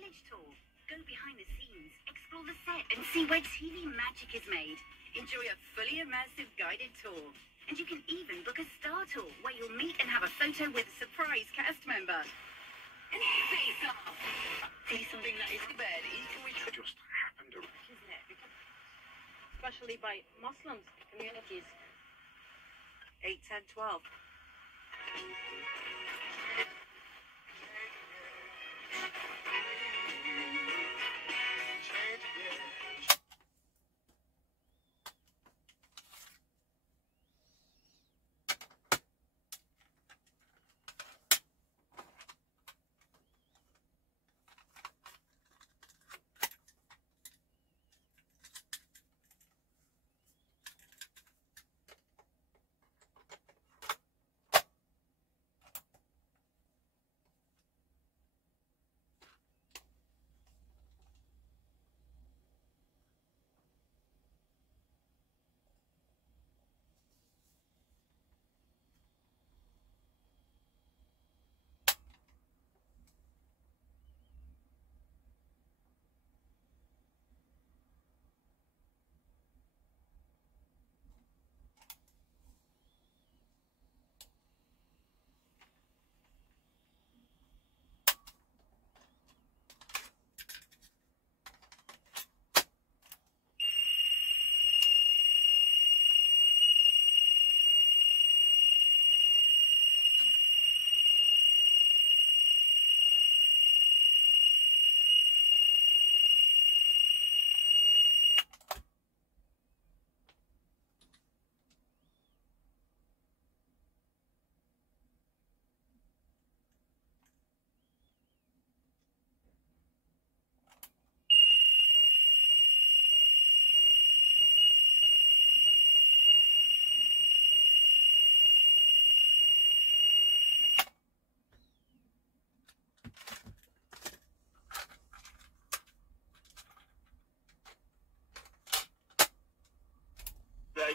village tour. Go behind the scenes, explore the set, and see where TV magic is made. Enjoy a fully immersive guided tour. And you can even book a star tour where you'll meet and have a photo with a surprise cast member. And face off! See something that is bad, eaten with just happened to... Isn't it? Especially by Muslim communities. 8, 10, 12.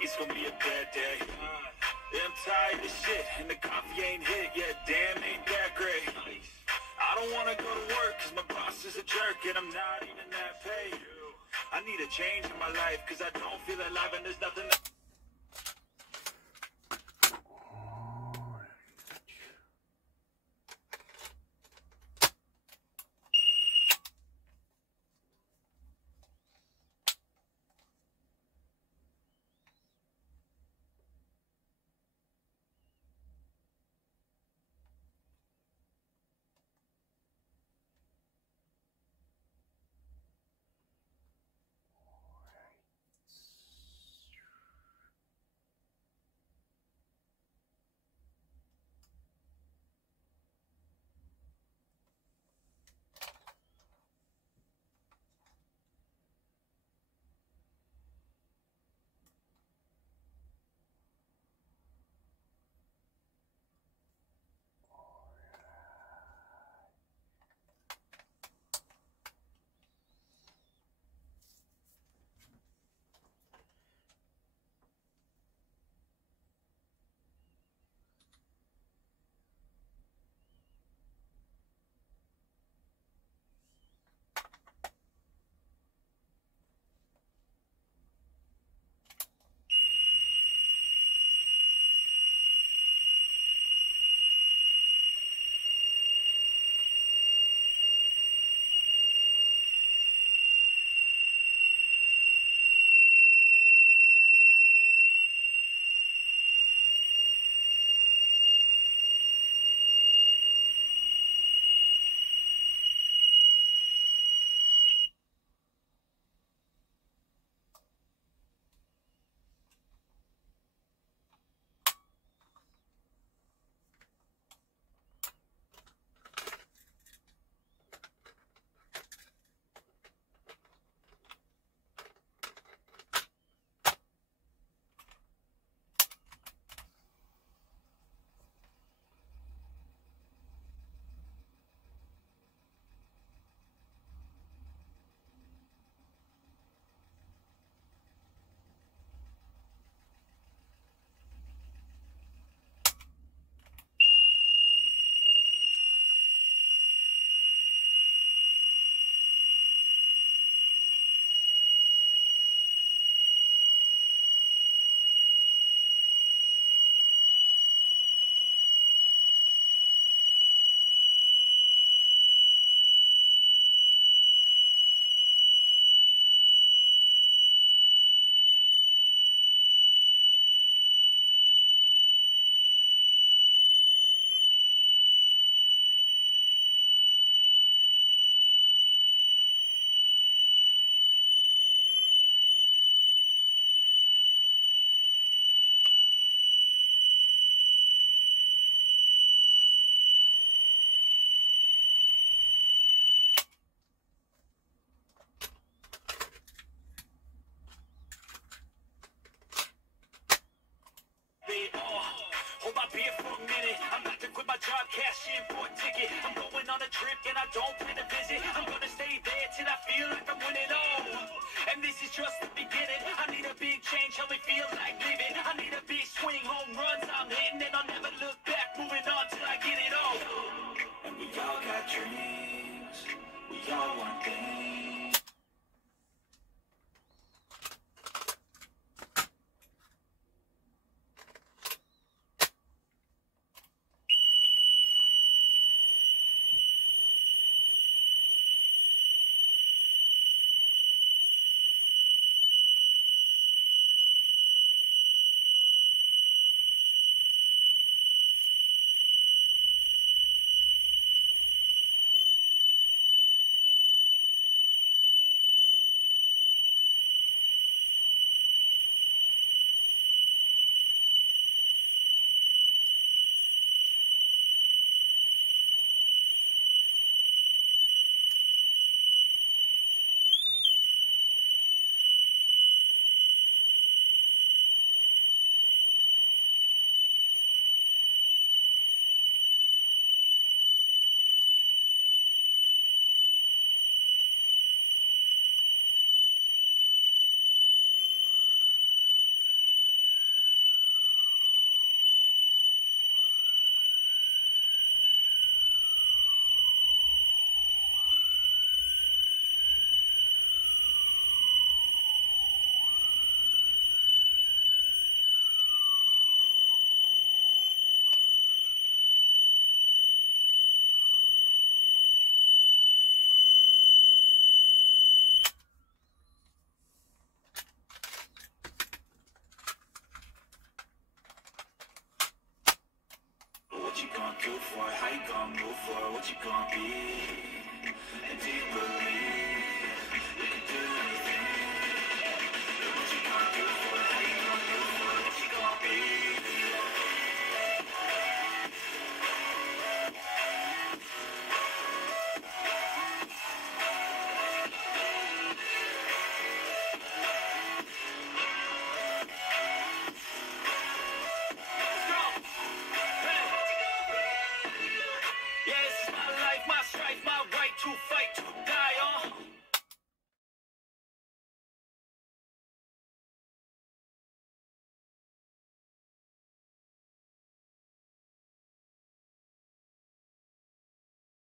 It's gonna be a bad day. I'm tired of shit, and the coffee ain't hit yet. Damn, ain't that great. I don't wanna go to work, cause my boss is a jerk, and I'm not even that paid. I need a change in my life, cause I don't feel alive, and there's nothing that... on a trip and I don't plan to visit. I'm gonna stay there